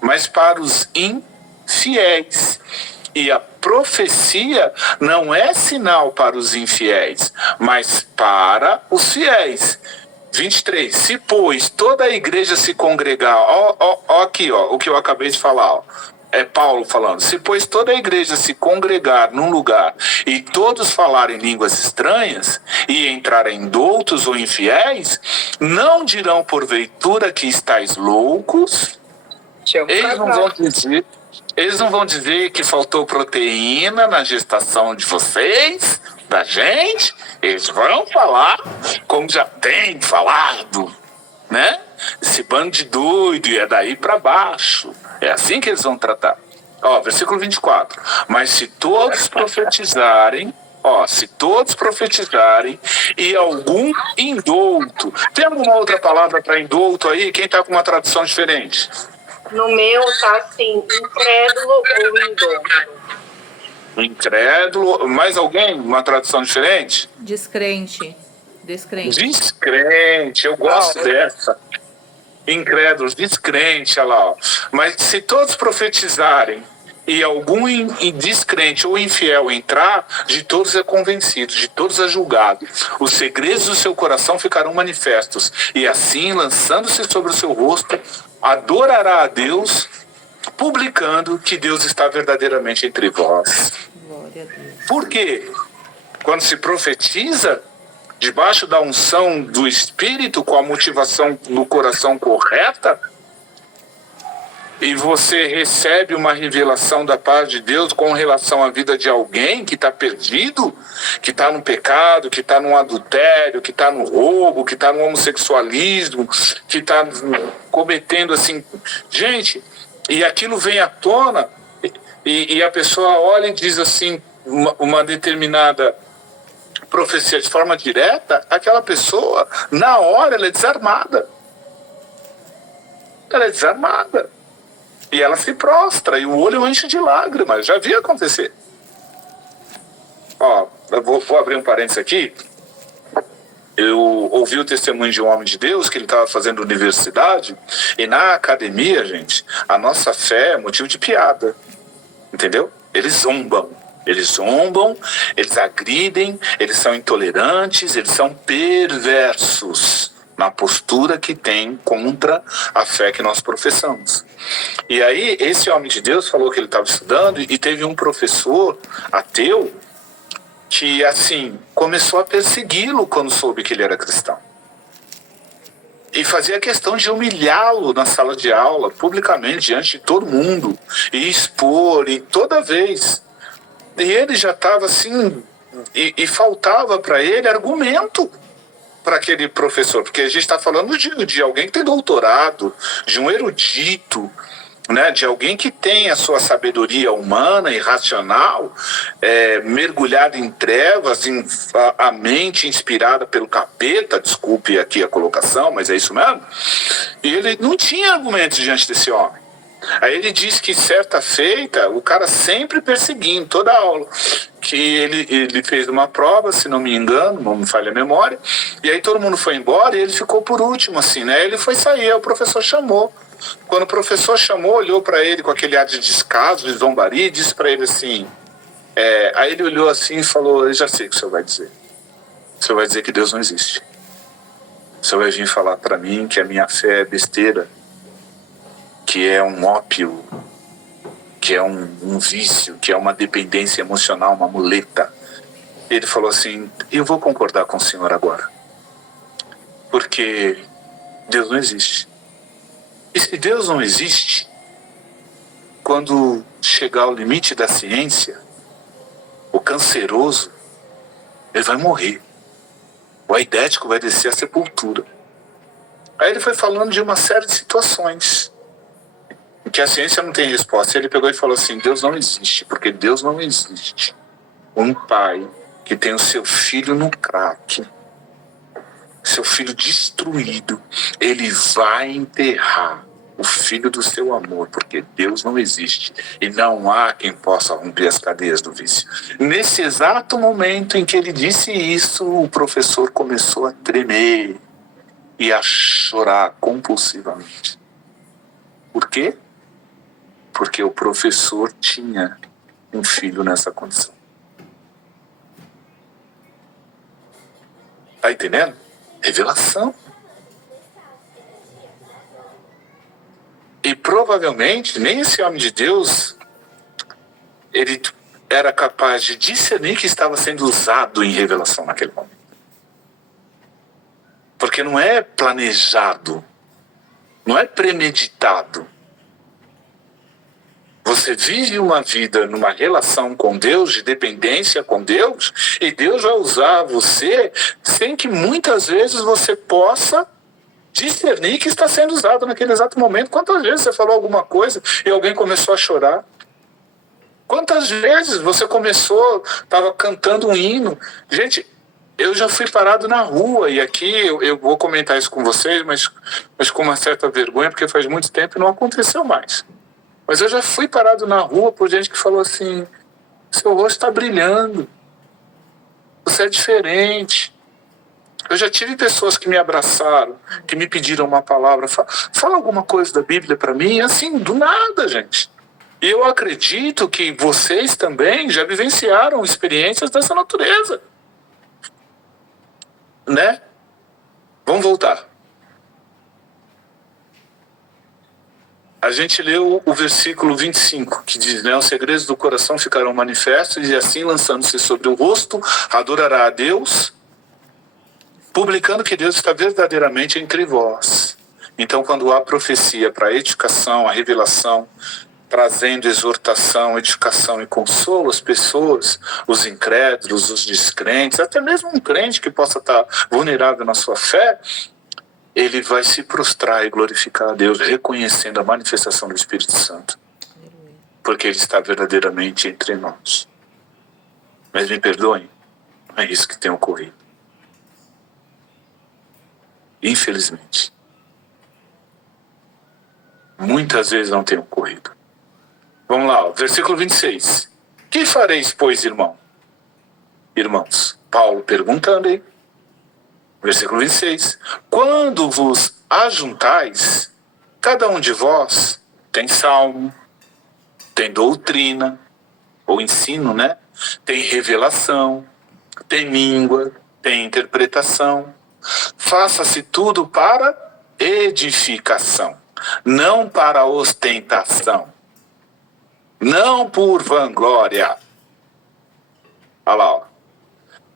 mas para os infiéis. E a profecia não é sinal para os infiéis, mas para os fiéis. 23. Se, pois, toda a igreja se congregar... Ó aqui, ó, o que eu acabei de falar, ó. É Paulo falando, se pois toda a igreja se congregar num lugar e todos falarem línguas estranhas e entrarem doutos ou infiéis, não dirão porventura que estáis loucos? Eles não vão dizer que faltou proteína na gestação de vocês, da gente. Eles vão falar como já tem falado, né? Esse bando de doido e é daí para baixo. É assim que eles vão tratar. Ó, versículo 24. Mas se todos profetizarem, e algum indouto. Tem alguma outra palavra para indouto aí? Quem está com uma tradução diferente? No meu tá assim, incrédulo ou indouto. Incrédulo. Mais alguém? Uma tradução diferente? Descrente. Descrente. Descrente. Eu gosto dessa. incrédulos, descrente, olha lá. Ó. Mas se todos profetizarem e algum descrente ou infiel entrar, de todos é convencido, de todos é julgado. Os segredos do seu coração ficarão manifestos. E assim, lançando-se sobre o seu rosto, adorará a Deus, publicando que Deus está verdadeiramente entre vós. Glória a Deus. Por quê? Quando se profetiza, debaixo da unção do Espírito, com a motivação no coração correta, e você recebe uma revelação da paz de Deus com relação à vida de alguém que está perdido, que está no pecado, que está no adultério, que está no roubo, que está no homossexualismo, que está cometendo assim... Gente, e aquilo vem à tona, e a pessoa olha e diz assim, uma determinada profecia de forma direta, aquela pessoa, na hora, ela é desarmada. Ela é desarmada. E ela se prostra, e o olho enche de lágrimas. Já vi acontecer. Ó, eu vou abrir um parênteses aqui. Eu ouvi o testemunho de um homem de Deus, que ele estava fazendo universidade, e na academia, gente, a nossa fé é motivo de piada. Entendeu? Eles zombam, eles agridem, eles são intolerantes, eles são perversos na postura que tem contra a fé que nós professamos. E aí, esse homem de Deus falou que ele estava estudando e teve um professor ateu que, assim, começou a persegui-lo quando soube que ele era cristão. E fazia questão de humilhá-lo na sala de aula, publicamente, diante de todo mundo, e expor, e toda vez. E ele já estava assim, e faltava para ele argumento para aquele professor, porque a gente está falando de alguém que tem doutorado, de um erudito, né, de alguém que tem a sua sabedoria humana e racional mergulhada em trevas, a mente inspirada pelo capeta, desculpe aqui a colocação, mas é isso mesmo, e ele não tinha argumentos diante desse homem. Aí ele diz que certa feita, o cara sempre perseguindo toda a aula, que ele fez uma prova, se não me engano, não me falha a memória, e aí todo mundo foi embora e ele ficou por último, assim, né? Ele foi sair, aí o professor chamou. Quando o professor chamou, olhou para ele com aquele ar de descaso, de zombaria, e disse para ele assim, aí ele olhou assim e falou, eu já sei o que o senhor vai dizer. O senhor vai dizer que Deus não existe. O senhor vai vir falar para mim que a minha fé é besteira, que é um ópio, que é um vício, que é uma dependência emocional, uma muleta. Ele falou assim, eu vou concordar com o senhor agora, porque Deus não existe. E se Deus não existe, quando chegar ao limite da ciência, o canceroso, ele vai morrer. O aidético vai descer à sepultura. Aí ele foi falando de uma série de situações em que a ciência não tem resposta. Ele pegou e falou assim, Deus não existe, porque Deus não existe. Um pai que tem o seu filho no crack, seu filho destruído, ele vai enterrar o filho do seu amor, porque Deus não existe e não há quem possa romper as cadeias do vício. Nesse exato momento em que ele disse isso, o professor começou a tremer e a chorar compulsivamente. Por quê? Porque o professor tinha um filho nessa condição. Tá entendendo? Revelação. E provavelmente nem esse homem de Deus ele era capaz de discernir que estava sendo usado em revelação naquele momento. Porque não é planejado, não é premeditado. Você vive uma vida numa relação com Deus, de dependência com Deus, e Deus vai usar você sem que muitas vezes você possa discernir que está sendo usado naquele exato momento. Quantas vezes você falou alguma coisa e alguém começou a chorar? Quantas vezes você estava cantando um hino? Gente, eu já fui parado na rua, e aqui eu vou comentar isso com vocês, mas com uma certa vergonha, porque faz muito tempo e não aconteceu mais. Mas eu já fui parado na rua por gente que falou assim, seu rosto está brilhando, você é diferente. Eu já tive pessoas que me abraçaram, que me pediram uma palavra. Fala alguma coisa da Bíblia para mim, assim, do nada, gente. E eu acredito que vocês também já vivenciaram experiências dessa natureza. Né? Vamos voltar. A gente leu o versículo 25, que diz, né, os segredos do coração ficarão manifestos, e assim, lançando-se sobre o rosto, adorará a Deus, publicando que Deus está verdadeiramente entre vós. Então, quando há profecia para a edificação, a revelação, trazendo exortação, edificação e consolo às pessoas, os incrédulos, os descrentes, até mesmo um crente que possa estar vulnerável na sua fé, ele vai se prostrar e glorificar a Deus, reconhecendo a manifestação do Espírito Santo. Porque ele está verdadeiramente entre nós. Mas me perdoem, não é isso que tem ocorrido. Infelizmente. Muitas vezes não tem ocorrido. Vamos lá, versículo 26. Que fareis, pois, irmãos? Paulo perguntando aí. Versículo 26. Quando vos ajuntais, cada um de vós tem salmo, tem doutrina, ou ensino, né? Tem revelação, tem língua, tem interpretação. Faça-se tudo para edificação, não para ostentação, não por vanglória. Olha lá, ó.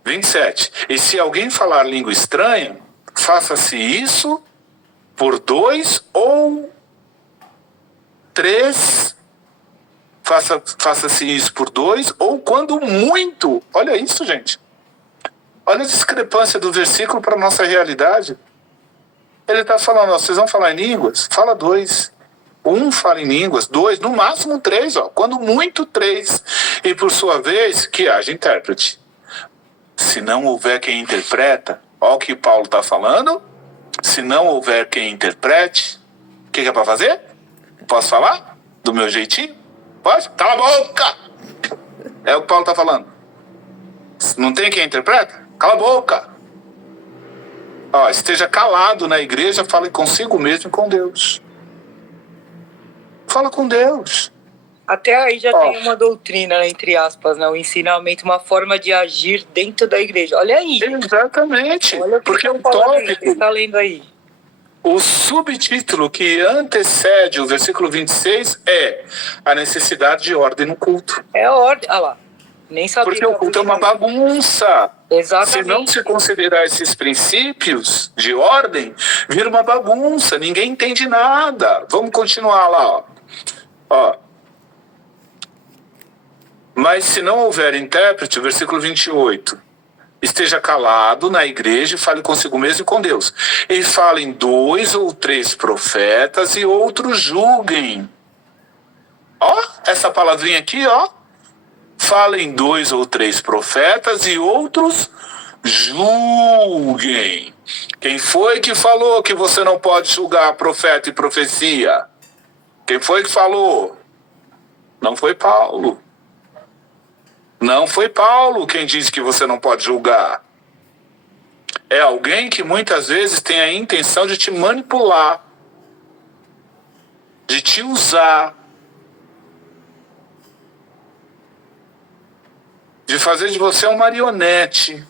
27. E se alguém falar língua estranha, faça-se isso por 2 ou 3. Faça-se isso por 2 ou quando muito. Olha isso, gente. Olha a discrepância do versículo para a nossa realidade. Ele está falando, ó, vocês vão falar em línguas? Fala 2. 1 fala em línguas, 2, no máximo 3. Ó, quando muito 3. E por sua vez, que haja intérprete. Se não houver quem interpreta, olha o que Paulo está falando. Se não houver quem interprete, o que é para fazer? Posso falar? Do meu jeitinho? Pode? Cala a boca! É o que Paulo está falando. Não tem quem interpreta? Cala a boca! Ó, esteja calado na igreja, fale consigo mesmo e com Deus. Fala com Deus. Até aí já tem uma doutrina, entre aspas, né? O ensinamento, uma forma de agir dentro da igreja. Olha aí. Exatamente. Olha porque o você tópico, está lendo aí. o subtítulo que antecede o versículo 26 é a necessidade de ordem no culto. É a ordem. Olha lá. Nem sabia. Porque o culto é uma bagunça. Exatamente. Se não se considerar esses princípios de ordem, vira uma bagunça. Ninguém entende nada. Vamos continuar lá. Ó. Mas se não houver intérprete, versículo 28, esteja calado na igreja e fale consigo mesmo e com Deus. E falem 2 ou 3 profetas e outros julguem. Ó, essa palavrinha aqui, ó. Falem 2 ou 3 profetas e outros julguem. Quem foi que falou que você não pode julgar profeta e profecia? Quem foi que falou? Não foi Paulo. Não foi Paulo quem disse que você não pode julgar. É alguém que muitas vezes tem a intenção de te manipular, de te usar, de fazer de você um marionete,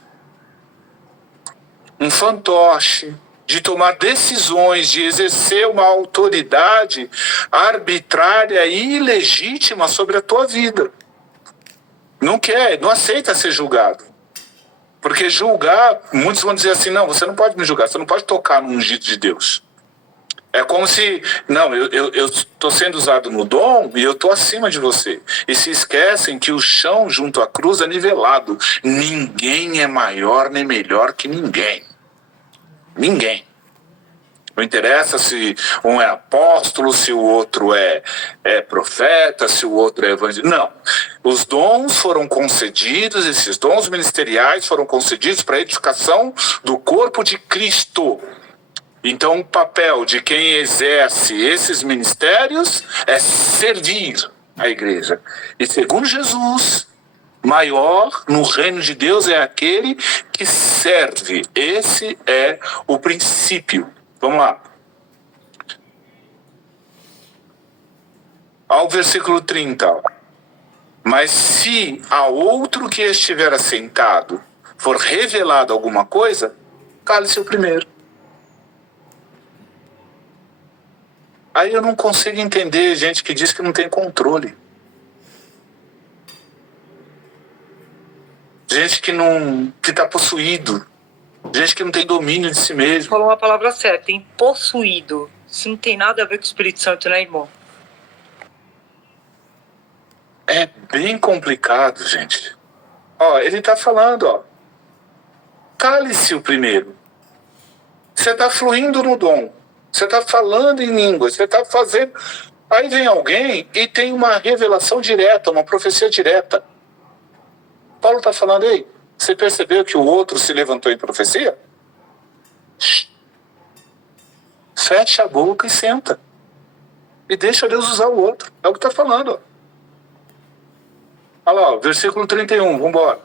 um fantoche, de tomar decisões, de exercer uma autoridade arbitrária e ilegítima sobre a tua vida. Não quer, não aceita ser julgado. Porque julgar, muitos vão dizer assim, não, você não pode me julgar, você não pode tocar no ungido de Deus. É como se, não, eu estou sendo usado no dom e eu estou acima de você. E se esquecem que o chão junto à cruz é nivelado. Ninguém é maior nem melhor que ninguém. Ninguém. Não interessa se um é apóstolo, se o outro é profeta, se o outro é evangelista. Não. Os dons foram concedidos, esses dons ministeriais foram concedidos para a edificação do corpo de Cristo. Então o papel de quem exerce esses ministérios é servir a igreja. E segundo Jesus, maior no reino de Deus é aquele que serve. Esse é o princípio. Vamos lá. Ao versículo 30. Ó. Mas se a outro que estiver assentado for revelado alguma coisa, cale-se o primeiro. Aí eu não consigo entender gente que diz que não tem controle. Gente que está possuído. Gente que não tem domínio de si mesmo. Falou uma palavra certa, hein? Possuído. Isso não tem nada a ver com o Espírito Santo, né, irmão? É bem complicado, gente. Ó, ele está falando, ó. Cale-se o primeiro. Você está fluindo no dom. Você está falando em línguas. Você está fazendo... Aí vem alguém e tem uma revelação direta, uma profecia direta. Paulo está falando, ei, você percebeu que o outro se levantou em profecia? Fecha a boca e senta. E deixa Deus usar o outro. É o que está falando. Ó. Olha lá, ó, versículo 31, vamos embora.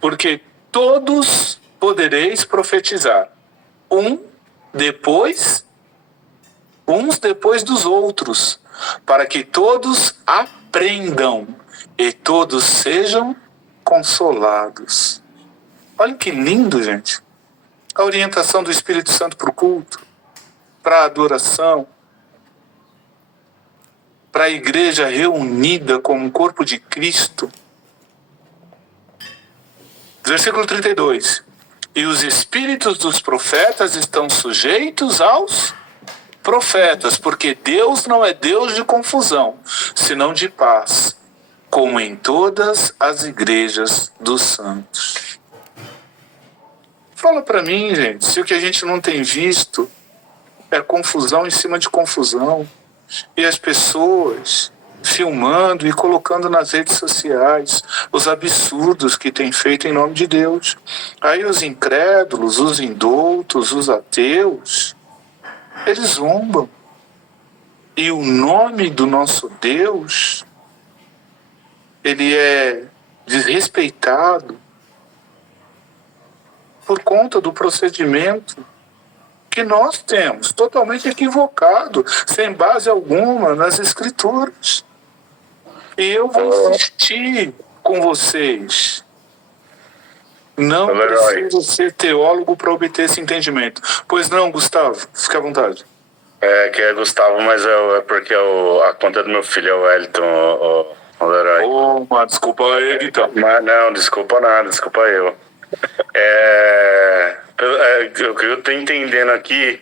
Porque todos podereis profetizar, uns depois dos outros, para que todos aprendam e todos sejam consolados. Olha que lindo, gente. A orientação do Espírito Santo para o culto, para a adoração, para a igreja reunida como corpo de Cristo. Versículo 32. E os espíritos dos profetas estão sujeitos aos profetas, porque Deus não é Deus de confusão, senão de paz, como em todas as igrejas dos santos. Fala para mim, gente, se o que a gente não tem visto é confusão em cima de confusão, e as pessoas filmando e colocando nas redes sociais os absurdos que tem feito em nome de Deus. Aí os incrédulos, os indoutos, os ateus, eles zombam. E o nome do nosso Deus, ele é desrespeitado por conta do procedimento que nós temos, totalmente equivocado, sem base alguma nas Escrituras. E eu vou insistir com vocês. Não preciso ser teólogo para obter esse entendimento. Pois não, Gustavo? Fica à vontade. É, que é Gustavo, mas é porque a conta do meu filho é o Wellington, o Leroy. Desculpa aí, então. Mas não, desculpa nada, desculpa eu. O que eu estou entendendo aqui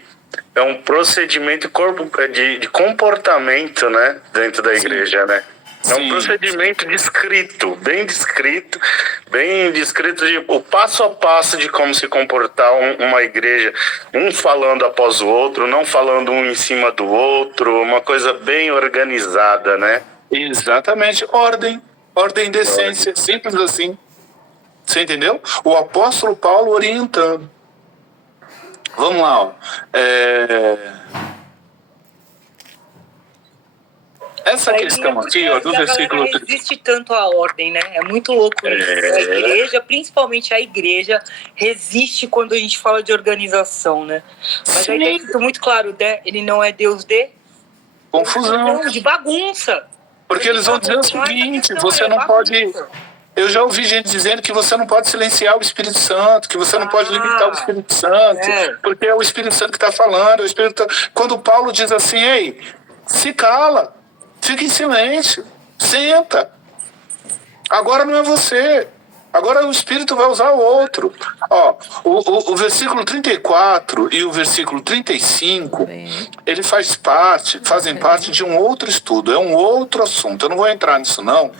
é um procedimento de comportamento, né, dentro da igreja, né? É um procedimento descrito, bem descrito de o passo a passo de como se comportar uma igreja, um falando após o outro, não falando um em cima do outro, uma coisa bem organizada, né? Exatamente, ordem, decência, simples assim. Você entendeu? O apóstolo Paulo orientando. Vamos lá, ó. Essa questão aqui, ó, do versículo... Não existe tanto a ordem, né? É muito louco isso. A igreja, principalmente a igreja, resiste quando a gente fala de organização, né? Mas aí tem que muito claro, né? Ele não é Deus de... confusão. De bagunça. Porque eles vão dizer o seguinte, você não pode... Eu já ouvi gente dizendo que você não pode silenciar o Espírito Santo, que você não pode limitar o Espírito Santo, porque é o Espírito Santo que está falando. Quando Paulo diz assim, ei, se cala, fica em silêncio, senta. Agora não é você. Agora o Espírito vai usar o outro. Ó, o versículo 34 e o versículo 35, ele fazem parte de um outro estudo, é um outro assunto. Eu não vou entrar nisso não,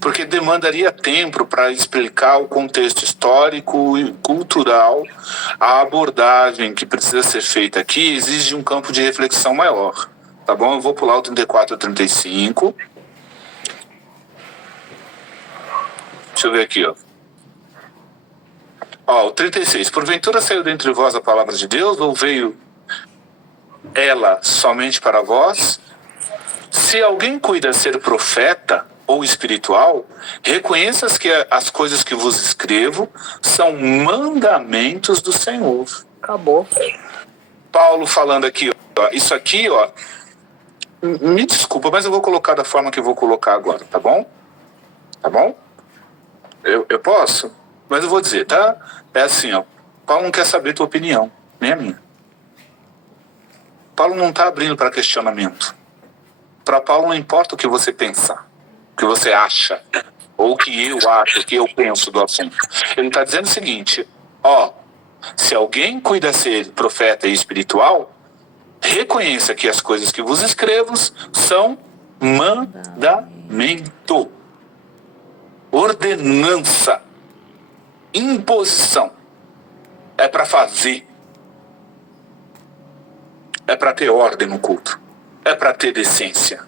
porque demandaria tempo para explicar o contexto histórico e cultural. A abordagem que precisa ser feita aqui exige um campo de reflexão maior. Tá bom? Eu vou pular o 34 e o 35. Deixa eu ver aqui, ó. Ó, o 36. Porventura saiu dentre vós a palavra de Deus, ou veio ela somente para vós? Se alguém cuida ser profeta, ou espiritual, reconheças que as coisas que vos escrevo são mandamentos do Senhor. Acabou. Paulo falando aqui, ó, isso aqui, ó, me desculpa, mas eu vou colocar da forma que eu vou colocar agora, tá bom? Tá bom? Eu posso? Mas eu vou dizer, tá? É assim, ó, Paulo não quer saber tua opinião, nem a minha. Paulo não está abrindo para questionamento. Para Paulo não importa o que você pensar, o que você acha, ou o que eu acho, o que eu penso do assunto. Ele está dizendo o seguinte, ó, se alguém cuida ser profeta e espiritual, reconheça que as coisas que vos escrevo são mandamento, ordenança, imposição. É para fazer. É para ter ordem no culto. É para ter decência.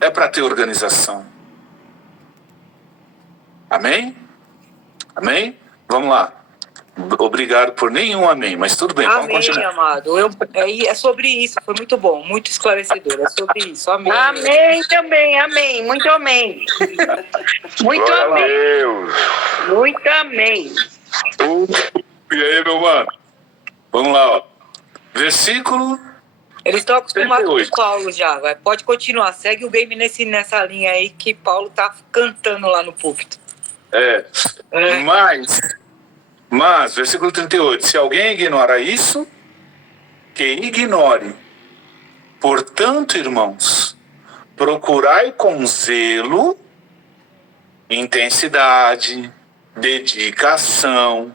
É para ter organização. Amém? Amém? Vamos lá. Obrigado por nenhum amém, mas tudo bem, vamos Amém, continuar. amado. É sobre isso, foi muito bom, muito esclarecedor. É sobre isso, amém. Amém também, amém. Muito amém. Muito Glória a amém. Deus. Muito amém. E aí, meu mano? Vamos lá, ó. Versículo... Eles estão acostumados 38. com Paulo já, vai. Pode continuar, segue o game nessa linha aí que Paulo tá cantando lá no púlpito. Mas, versículo 38, se alguém ignora isso, que ignore. Portanto, irmãos, procurai com zelo, intensidade, dedicação,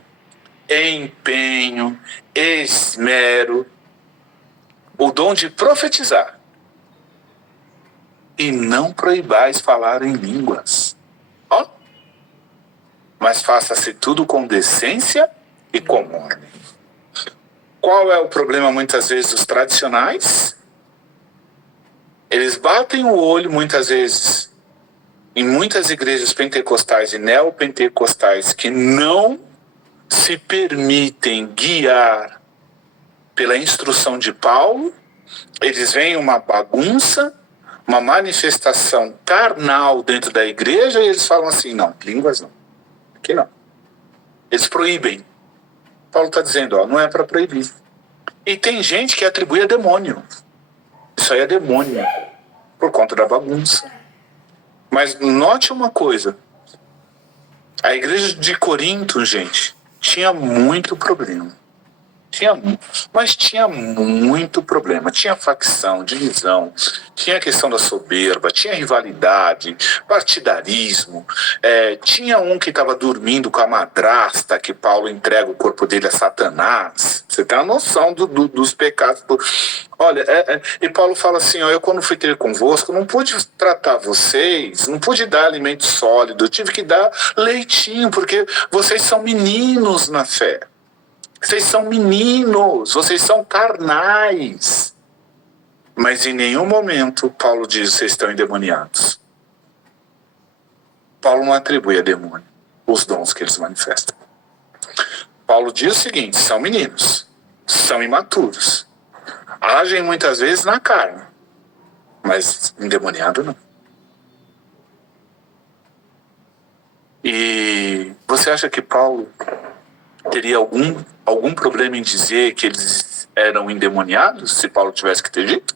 empenho, esmero, o dom de profetizar. E não proibais falar em línguas. Ó. Mas faça-se tudo com decência e com ordem. Qual é o problema muitas vezes dos tradicionais? Eles batem o olho muitas vezes em muitas igrejas pentecostais e neopentecostais que não se permitem guiar pela instrução de Paulo. Eles veem uma bagunça, uma manifestação carnal dentro da igreja e eles falam assim, não, línguas não. Aqui não. Eles proíbem. Paulo está dizendo, ó, não é para proibir. E tem gente que atribui a demônio. Isso aí é demônio, por conta da bagunça. Mas note uma coisa. A igreja de Corinto, gente, tinha muito problema. Mas tinha muito problema. Tinha facção, divisão, tinha a questão da soberba, tinha rivalidade, partidarismo. Tinha um que estava dormindo com a madrasta, que Paulo entrega o corpo dele a Satanás. Você tem a noção dos pecados. Olha, e Paulo fala assim, ó, eu quando fui ter convosco, não pude tratar vocês, não pude dar alimento sólido, eu tive que dar leitinho, porque vocês são meninos na fé. Vocês são meninos, vocês são carnais. Mas em nenhum momento Paulo diz que vocês estão endemoniados. Paulo não atribui a demônio os dons que eles manifestam. Paulo diz o seguinte, são meninos, são imaturos, agem muitas vezes na carne, mas endemoniado não. E você acha que Paulo teria algum problema em dizer que eles eram endemoniados, se Paulo tivesse que ter dito?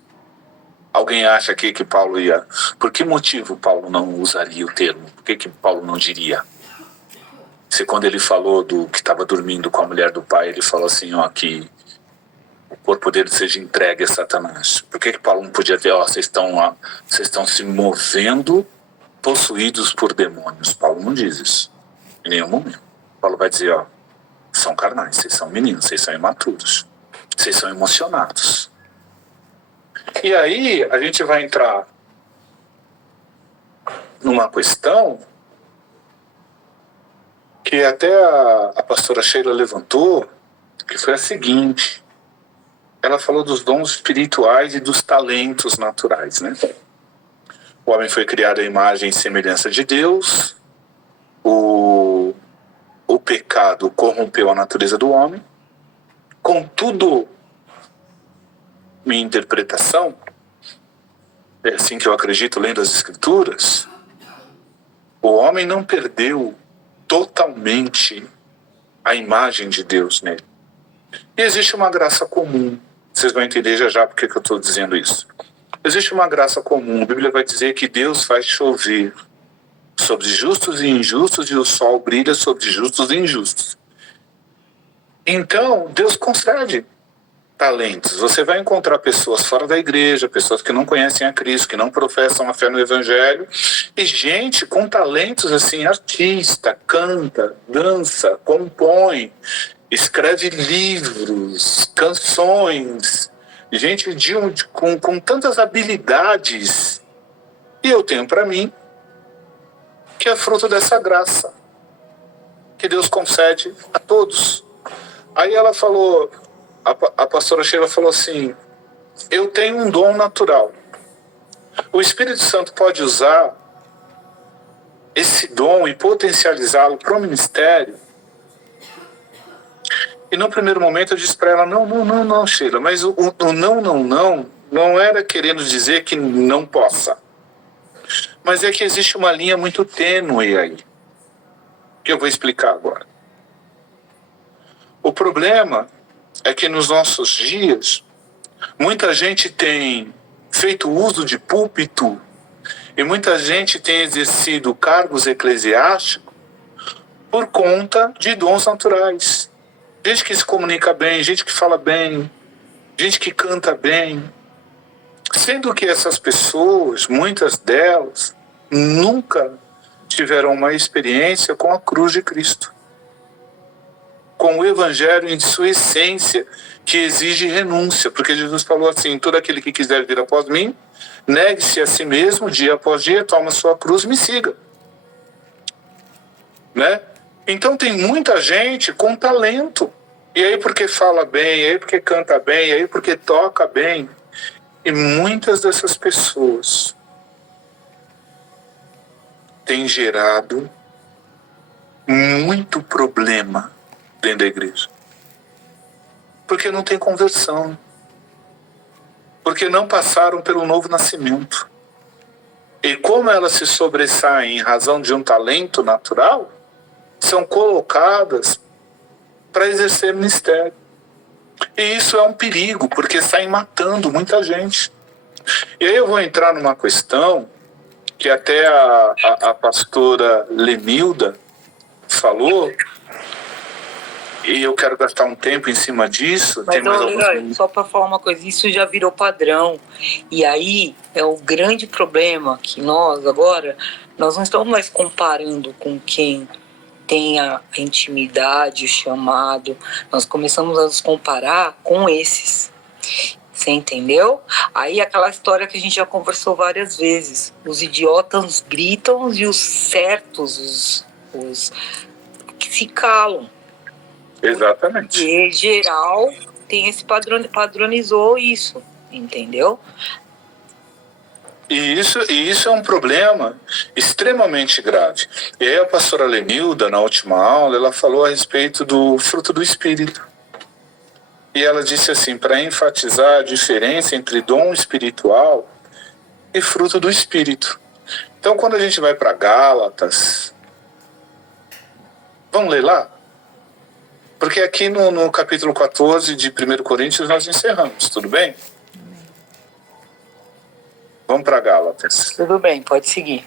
Alguém acha aqui que Paulo ia... Por que motivo Paulo não usaria o termo? Por que Paulo não diria? Se quando ele falou do que estava dormindo com a mulher do pai, ele falou assim, ó, que o corpo dele seja entregue a Satanás. Por que Paulo não podia dizer, ó, vocês estão se movendo possuídos por demônios? Paulo não diz isso. Em nenhum momento. Paulo vai dizer, ó, são carnais, vocês são meninos, vocês são imaturos, vocês são emocionados. E aí a gente vai entrar numa questão que até a pastora Sheila levantou, que foi a seguinte. Ela falou dos dons espirituais e dos talentos naturais, né? O homem foi criado à imagem e semelhança de Deus. O pecado corrompeu a natureza do homem. Contudo, minha interpretação, é assim que eu acredito lendo as Escrituras, o homem não perdeu totalmente a imagem de Deus nele. E existe uma graça comum. Vocês vão entender já já porque que eu estou dizendo isso. Existe uma graça comum. A Bíblia vai dizer que Deus faz chover sobre justos e injustos, e o sol brilha sobre justos e injustos. Então, Deus concede talentos. Você vai encontrar pessoas fora da igreja, pessoas que não conhecem a Cristo, que não professam a fé no Evangelho, e gente com talentos assim, artista, canta, dança, compõe, escreve livros, canções, gente com tantas habilidades. E eu tenho para mim que é fruto dessa graça que Deus concede a todos. Aí ela falou, a pastora Sheila falou assim, eu tenho um dom natural. O Espírito Santo pode usar esse dom e potencializá-lo para o ministério? E no primeiro momento eu disse para ela, não, Sheila, mas o não era querendo dizer que não possa. Mas é que existe uma linha muito tênue aí, que eu vou explicar agora. O problema é que nos nossos dias, muita gente tem feito uso de púlpito e muita gente tem exercido cargos eclesiásticos por conta de dons naturais. Gente que se comunica bem, gente que fala bem, gente que canta bem. Sendo que essas pessoas, muitas delas, nunca tiveram uma experiência com a cruz de Cristo, com o Evangelho em sua essência, que exige renúncia, porque Jesus falou assim, todo aquele que quiser vir após mim, negue-se a si mesmo, dia após dia, toma sua cruz e me siga. Né? Então tem muita gente com talento, e aí porque fala bem, e aí porque canta bem, e aí porque toca bem, e muitas dessas pessoas têm gerado muito problema dentro da igreja. Porque não tem conversão. Porque não passaram pelo novo nascimento. E como elas se sobressaem em razão de um talento natural, são colocadas para exercer ministério. E isso é um perigo, porque saem matando muita gente. E aí eu vou entrar numa questão que até a pastora Lenilda falou, e eu quero gastar um tempo em cima disso. Mas, só para falar uma coisa, isso já virou padrão. E aí é o grande problema que nós não estamos mais comparando com quem tem a intimidade, o chamado. Nós começamos a nos comparar com esses. Você entendeu? Aí aquela história que a gente já conversou várias vezes. Os idiotas gritam e os certos, os que se calam. Exatamente. E geral tem esse padronizou isso, entendeu? E isso é um problema extremamente grave. E aí a pastora Lenilda, na última aula, ela falou a respeito do fruto do Espírito. E ela disse assim, para enfatizar a diferença entre dom espiritual e fruto do Espírito. Então, quando a gente vai para Gálatas, vamos ler lá? Porque aqui no capítulo 14 de 1 Coríntios nós encerramos, tudo bem? Vamos para Gálatas. Tudo bem, pode seguir.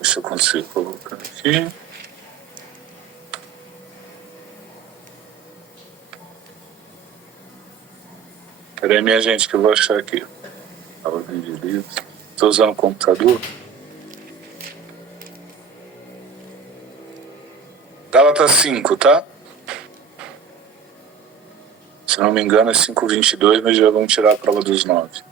Deixa eu conseguir colocar aqui. Peraí, minha gente, que eu vou achar aqui. Ordem de livros. Estou usando o computador. Gálatas 5, tá? Se não me engano é 5:22, mas já vamos tirar a prova dos 9.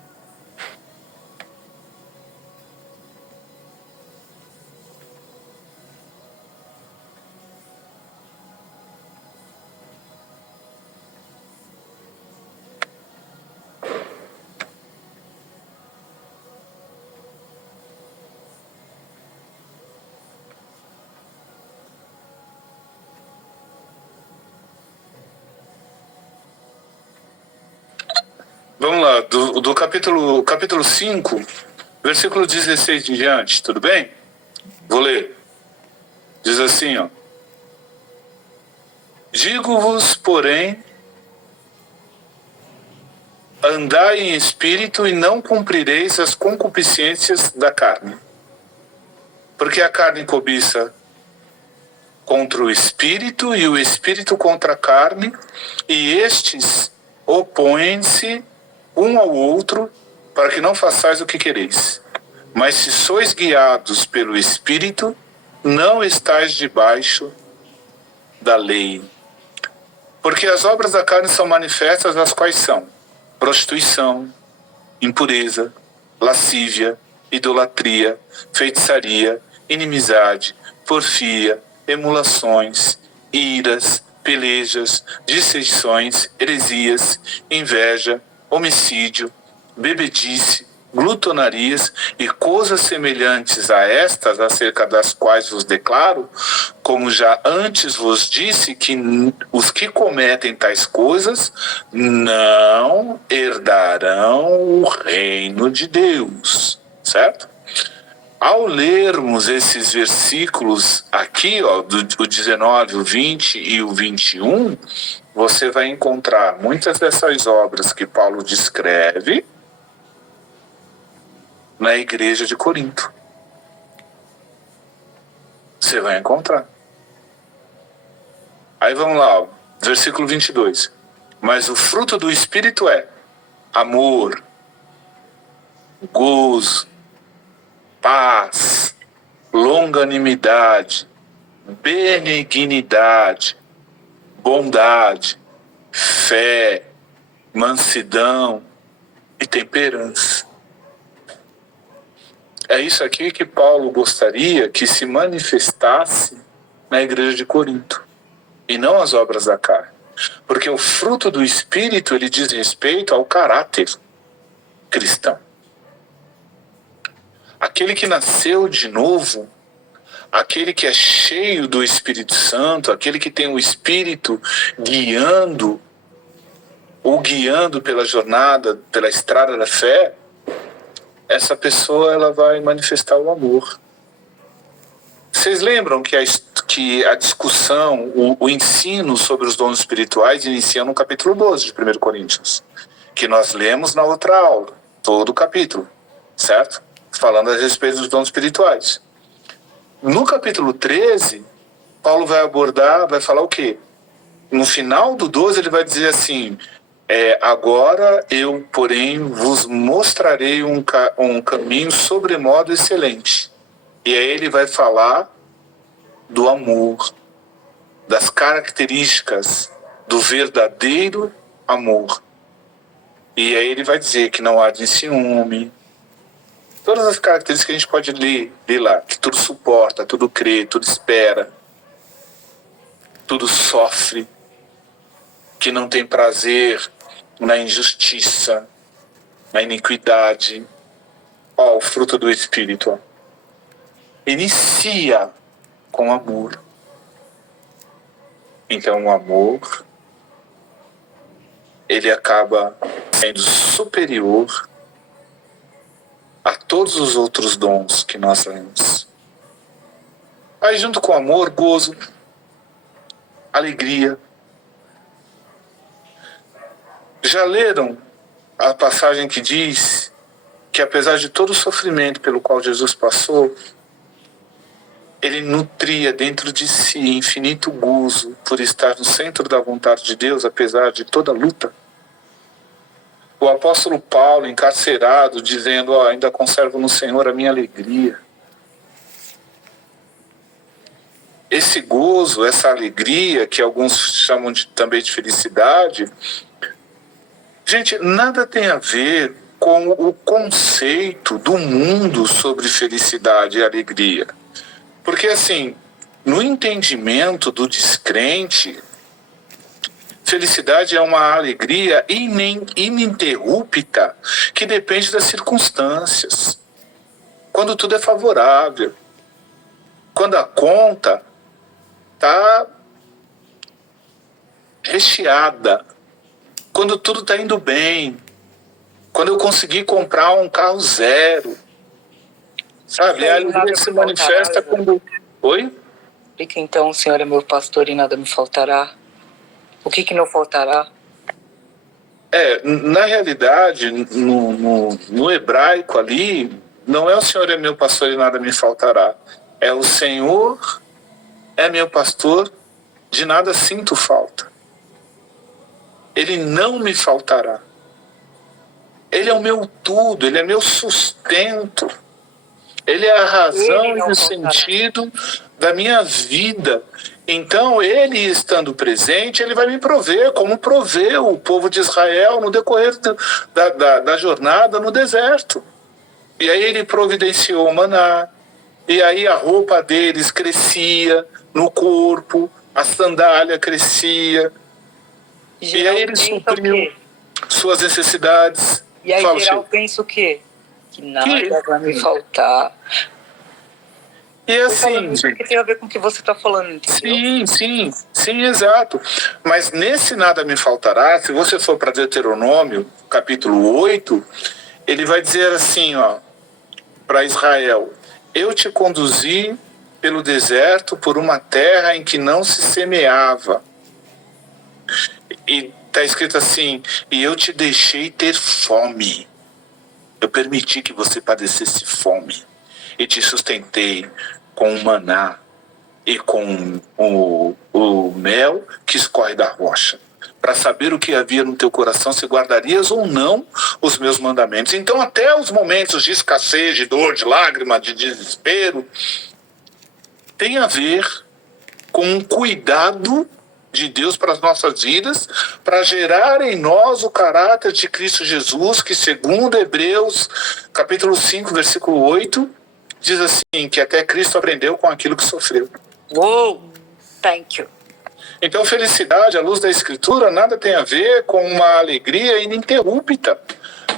Vamos lá, do capítulo 5, versículo 16 em diante, tudo bem? Vou ler. Diz assim, ó. Digo-vos, porém, andai em espírito e não cumprireis as concupiscências da carne. Porque a carne cobiça contra o espírito e o espírito contra a carne, e estes opõem-se um ao outro para que não façais o que quereis. Mas se sois guiados pelo espírito, não estáis debaixo da lei. Porque as obras da carne são manifestas, as quais são prostituição, impureza, lascívia, idolatria, feitiçaria, inimizade, porfia, emulações, iras, pelejas, dissensões, heresias, inveja, homicídio, bebedice, glutonarias e coisas semelhantes a estas, acerca das quais vos declaro, como já antes vos disse, que os que cometem tais coisas não herdarão o reino de Deus, certo? Ao lermos esses versículos aqui, ó, o 19, o 20 e o 21, você vai encontrar muitas dessas obras que Paulo descreve na igreja de Corinto. Você vai encontrar. Aí vamos lá, ó, versículo 22. Mas o fruto do Espírito é amor, gozo, paz, longanimidade, benignidade, bondade, fé, mansidão e temperança. É isso aqui que Paulo gostaria que se manifestasse na igreja de Corinto, e não as obras da carne. Porque o fruto do Espírito, ele diz respeito ao caráter cristão. Aquele que nasceu de novo, aquele que é cheio do Espírito Santo, aquele que tem o Espírito guiando, ou guiando pela jornada, pela estrada da fé, essa pessoa ela vai manifestar o amor. Vocês lembram que a discussão, o ensino sobre os dons espirituais inicia no capítulo 12 de 1 Coríntios, que nós lemos na outra aula, todo o capítulo, certo? Falando a respeito dos dons espirituais. No capítulo 13, Paulo vai abordar, vai falar o quê? No final do 12 ele vai dizer assim, agora eu, porém, vos mostrarei um caminho sobremodo excelente. E aí ele vai falar do amor, das características do verdadeiro amor. E aí ele vai dizer que não há de ciúme, todas as características que a gente pode ler lá, que tudo suporta, tudo crê, tudo espera, tudo sofre, que não tem prazer na injustiça, na iniquidade. Ó, o fruto do Espírito, ó. Inicia com amor. Então o amor, ele acaba sendo superior a todos os outros dons que nós lemos. Aí junto com o amor, gozo, alegria. Já leram a passagem que diz que apesar de todo o sofrimento pelo qual Jesus passou, ele nutria dentro de si infinito gozo por estar no centro da vontade de Deus, apesar de toda a luta? O apóstolo Paulo, encarcerado, dizendo, ainda conservo no Senhor a minha alegria. Esse gozo, essa alegria, que alguns chamam também de felicidade, gente, nada tem a ver com o conceito do mundo sobre felicidade e alegria. Porque, assim, no entendimento do descrente, felicidade é uma alegria ininterrupta que depende das circunstâncias. Quando tudo é favorável, quando a conta está recheada, quando tudo está indo bem, Quando eu consegui comprar um carro zero. Sabe? E a alegria se manifesta quando... Oi? Explica então, o Senhor é meu pastor e nada me faltará. O que não faltará? Na realidade, no hebraico ali, não é o Senhor é meu pastor e nada me faltará. É o Senhor é meu pastor, de nada sinto falta. Ele não me faltará. Ele é o meu tudo, ele é meu sustento. Ele é a razão e o sentido da minha vida. Então, ele estando presente, ele vai me prover, como proveu o povo de Israel no decorrer da jornada no deserto. E aí ele providenciou o maná, e aí a roupa deles crescia no corpo, a sandália crescia, e aí ele supriu suas necessidades. E aí geral pensa o quê? Que nada vai me faltar. E assim, que tem a ver com o que você está falando, entendeu? Sim, exato. Mas nesse nada me faltará, se você for para Deuteronômio, capítulo 8, ele vai dizer assim, para Israel: eu te conduzi pelo deserto por uma terra em que não se semeava. E está escrito assim: e eu te deixei ter fome. Eu permiti que você padecesse fome. E te sustentei com o maná e com o mel que escorre da rocha, para saber o que havia no teu coração, se guardarias ou não os meus mandamentos. Então, até os momentos de escassez, de dor, de lágrima, de desespero, tem a ver com um cuidado de Deus para as nossas vidas, para gerar em nós o caráter de Cristo Jesus, que segundo Hebreus, capítulo 5, versículo 8, diz assim, que até Cristo aprendeu com aquilo que sofreu. Uou! Thank you. Então, felicidade, à luz da Escritura, nada tem a ver com uma alegria ininterrupta,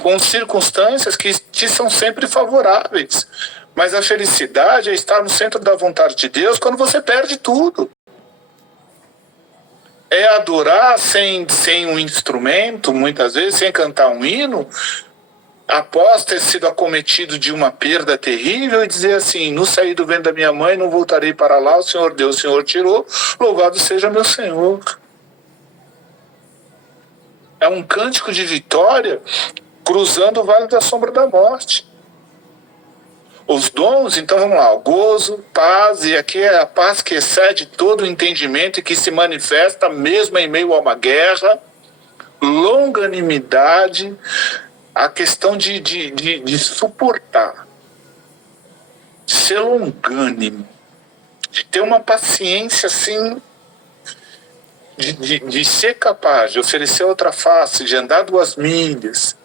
com circunstâncias que te são sempre favoráveis. Mas a felicidade é estar no centro da vontade de Deus quando você perde tudo. É adorar sem um instrumento, muitas vezes, sem cantar um hino, após ter sido acometido de uma perda terrível, e dizer assim: no saí do ventre da minha mãe, não voltarei para lá, o Senhor deu, o Senhor tirou, louvado seja meu Senhor. É um cântico de vitória cruzando o vale da sombra da morte. Os dons, então vamos lá: gozo, paz, e aqui é a paz que excede todo o entendimento e que se manifesta mesmo em meio a uma guerra, longanimidade, a questão de suportar, de ser longânimo, de ter uma paciência assim, de ser capaz de oferecer outra face, de andar 2 milhas,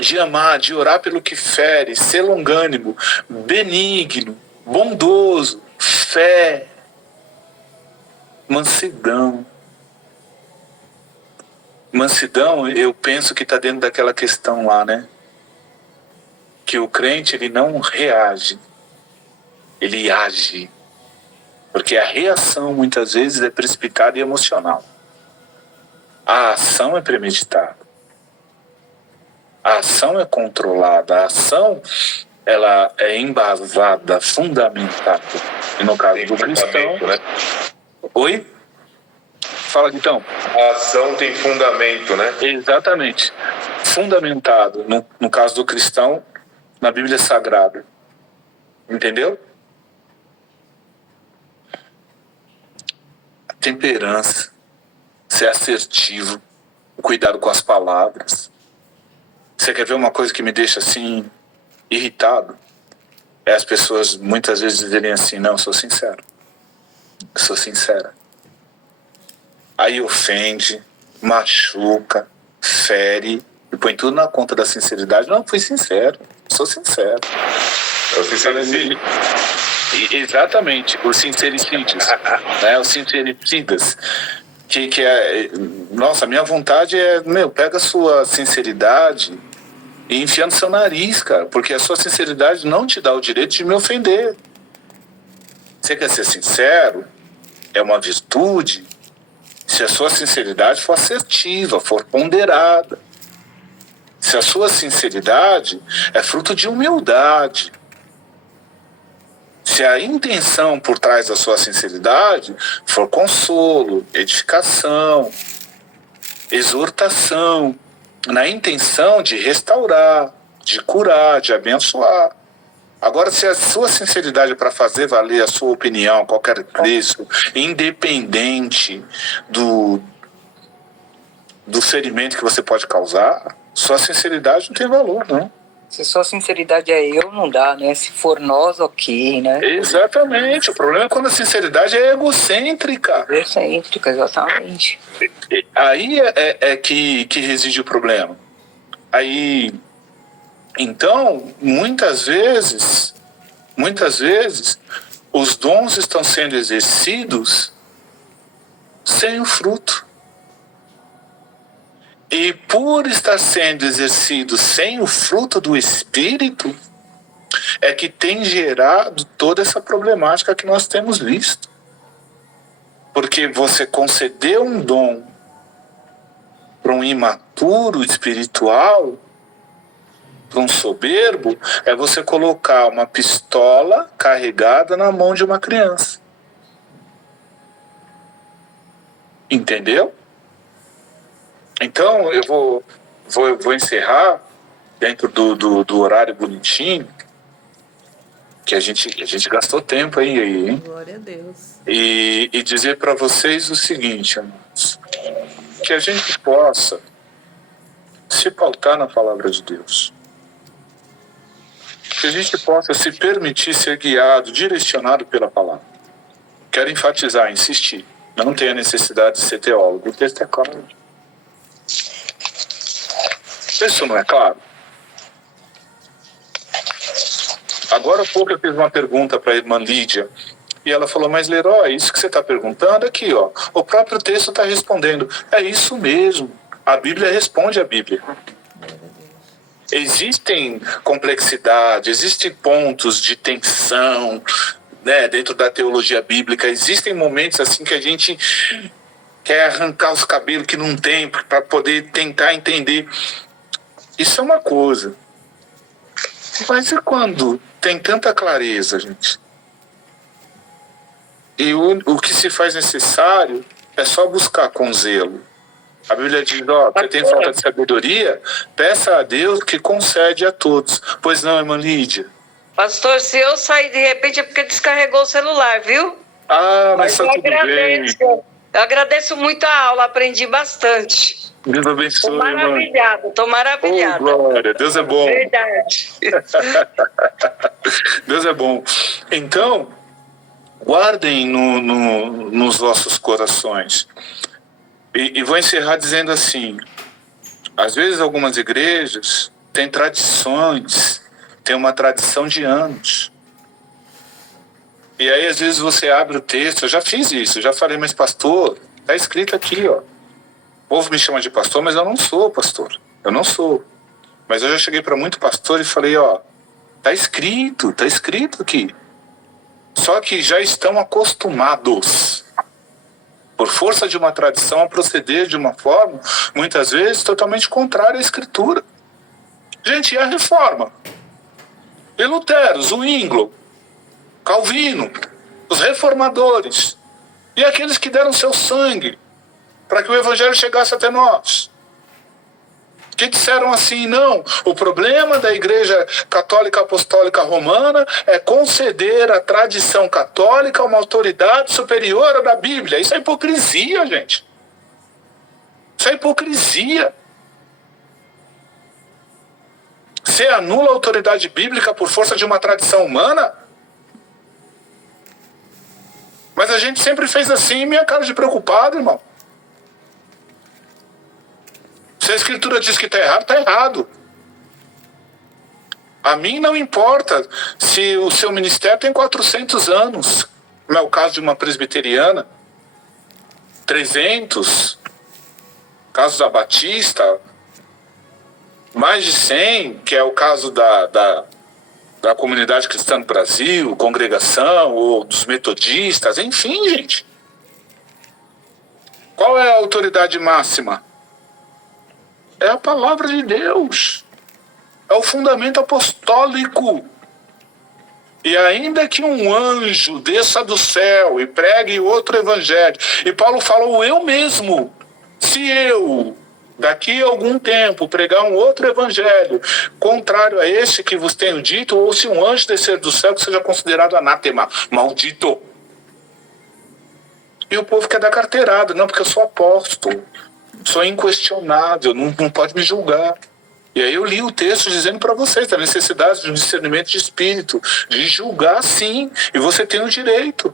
de amar, de orar pelo que fere, ser longânimo, benigno, bondoso, fé, mansidão. Mansidão, eu penso que está dentro daquela questão lá, né? Que o crente, ele não reage, ele age. Porque a reação, muitas vezes, é precipitada e emocional. A ação é premeditada. A ação é controlada. A ação, ela é embasada, fundamentada. E no caso do cristão... Né? Oi? Fala, Guitão. A ação tem fundamento, né? Exatamente. Fundamentado, no caso do cristão, na Bíblia Sagrada. Entendeu? A temperança, ser assertivo, o cuidado com as palavras. Você quer ver uma coisa que me deixa assim, irritado? É as pessoas muitas vezes dizerem assim: não, eu sou sincero. Eu sou sincera. Aí ofende, machuca, fere e põe tudo na conta da sinceridade. Não, fui sincero, sou sincero. É o sincericídio. Exatamente, os sincericídios, né? Os sincericidas. Que é, nossa, minha vontade é, pega a sua sinceridade e enfia no seu nariz, cara, porque a sua sinceridade não te dá o direito de me ofender. Você quer ser sincero? É uma virtude. Se a sua sinceridade for assertiva, for ponderada. Se a sua sinceridade é fruto de humildade. Se a intenção por trás da sua sinceridade for consolo, edificação, exortação, na intenção de restaurar, de curar, de abençoar. Agora, se a sua sinceridade é para fazer valer a sua opinião a qualquer preço, independente do ferimento que você pode causar, sua sinceridade não tem valor, não. Se sua sinceridade é eu, não dá, né? Se for nós, ok, né? Exatamente. O problema é quando a sinceridade é egocêntrica. Egocêntrica, exatamente. Aí é que reside o problema. Aí, então, muitas vezes, os dons estão sendo exercidos sem o fruto. E por estar sendo exercido sem o fruto do Espírito, é que tem gerado toda essa problemática que nós temos visto. Porque você conceder um dom para um imaturo espiritual, para um soberbo, é você colocar uma pistola carregada na mão de uma criança. Entendeu? Então, eu vou encerrar dentro do horário bonitinho, que a gente gastou tempo aí, hein? Glória a Deus. E dizer para vocês o seguinte, amados, que a gente possa se pautar na palavra de Deus. Que a gente possa se permitir ser guiado, direcionado pela palavra. Quero enfatizar, insistir. Não tem a necessidade de ser teólogo. O texto é claro. Isso não é claro? Agora há pouco eu fiz uma pergunta para a irmã Lídia. E ela falou, mas Leroy, isso que você está perguntando aqui, ó, o próprio texto está respondendo. É isso mesmo. A Bíblia responde a Bíblia. Existem complexidades, existem pontos de tensão, né, dentro da teologia bíblica. Existem momentos assim que a gente quer arrancar os cabelos que não tem para poder tentar entender. Isso é uma coisa. Mas e quando tem tanta clareza, gente? E o que se faz necessário é só buscar com zelo. A Bíblia diz, ó, você tem falta de sabedoria? Peça a Deus que concede a todos. Pois não, irmã Lídia? Pastor, se eu sair de repente é porque descarregou o celular, viu? Ah, mas tá eu tudo bem. eu agradeço muito a aula, aprendi bastante. Deus abençoe, Tô irmã. maravilhada, tô maravilhada. Oh, glória, Deus é bom. Verdade. Deus é bom. Então, guardem nos vossos corações. E vou encerrar dizendo assim, às vezes algumas igrejas têm tradições, têm uma tradição de anos. E aí às vezes você abre o texto, eu já fiz isso, já falei, mas pastor, está escrito aqui, ó. O povo me chama de pastor, mas eu não sou pastor, eu não sou. Mas eu já cheguei para muito pastor e falei, ó, está escrito aqui. Só que já estão acostumados, por força de uma tradição, a proceder de uma forma, muitas vezes, totalmente contrária à Escritura. Gente, e a Reforma? E Lutero, Zwinglio, Calvino, os reformadores, e aqueles que deram seu sangue para que o Evangelho chegasse até nós. Que disseram assim, não, o problema da Igreja Católica Apostólica Romana é conceder à tradição católica uma autoridade superior à da Bíblia. Isso é hipocrisia, gente. Isso é hipocrisia. Você anula a autoridade bíblica por força de uma tradição humana? Mas a gente sempre fez assim, minha cara de preocupado, irmão. Se a Escritura diz que está errado, está errado. A mim não importa se o seu ministério tem 400 anos, não é o caso de uma presbiteriana, 300, caso da Batista, mais de 100, que é o caso da comunidade cristã do Brasil, congregação, ou dos metodistas, enfim, gente. Qual é a autoridade máxima? É a palavra de Deus. É o fundamento apostólico. E ainda que um anjo desça do céu e pregue outro evangelho, e Paulo falou, eu mesmo, se eu, daqui a algum tempo, pregar um outro evangelho, contrário a esse que vos tenho dito, ou se um anjo descer do céu, que seja considerado anátema, maldito. E o povo quer dar carteirada, não, porque eu sou apóstolo, sou inquestionável, não pode me julgar. E aí eu li o texto dizendo para vocês da necessidade de um discernimento de espírito, de julgar sim, e você tem o direito.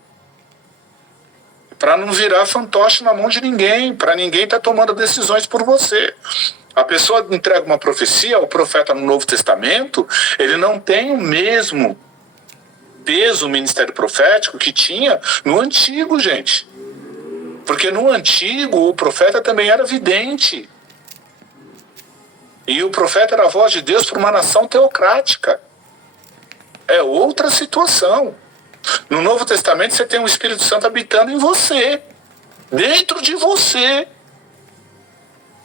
Para não virar fantoche na mão de ninguém, para ninguém estar tomando decisões por você. A pessoa entrega uma profecia, o profeta no Novo Testamento, ele não tem o mesmo peso, o ministério profético que tinha no Antigo, gente. Porque no Antigo o profeta também era vidente. E o profeta era a voz de Deus para uma nação teocrática. É outra situação. No Novo Testamento você tem o Espírito Santo habitando em você, dentro de você,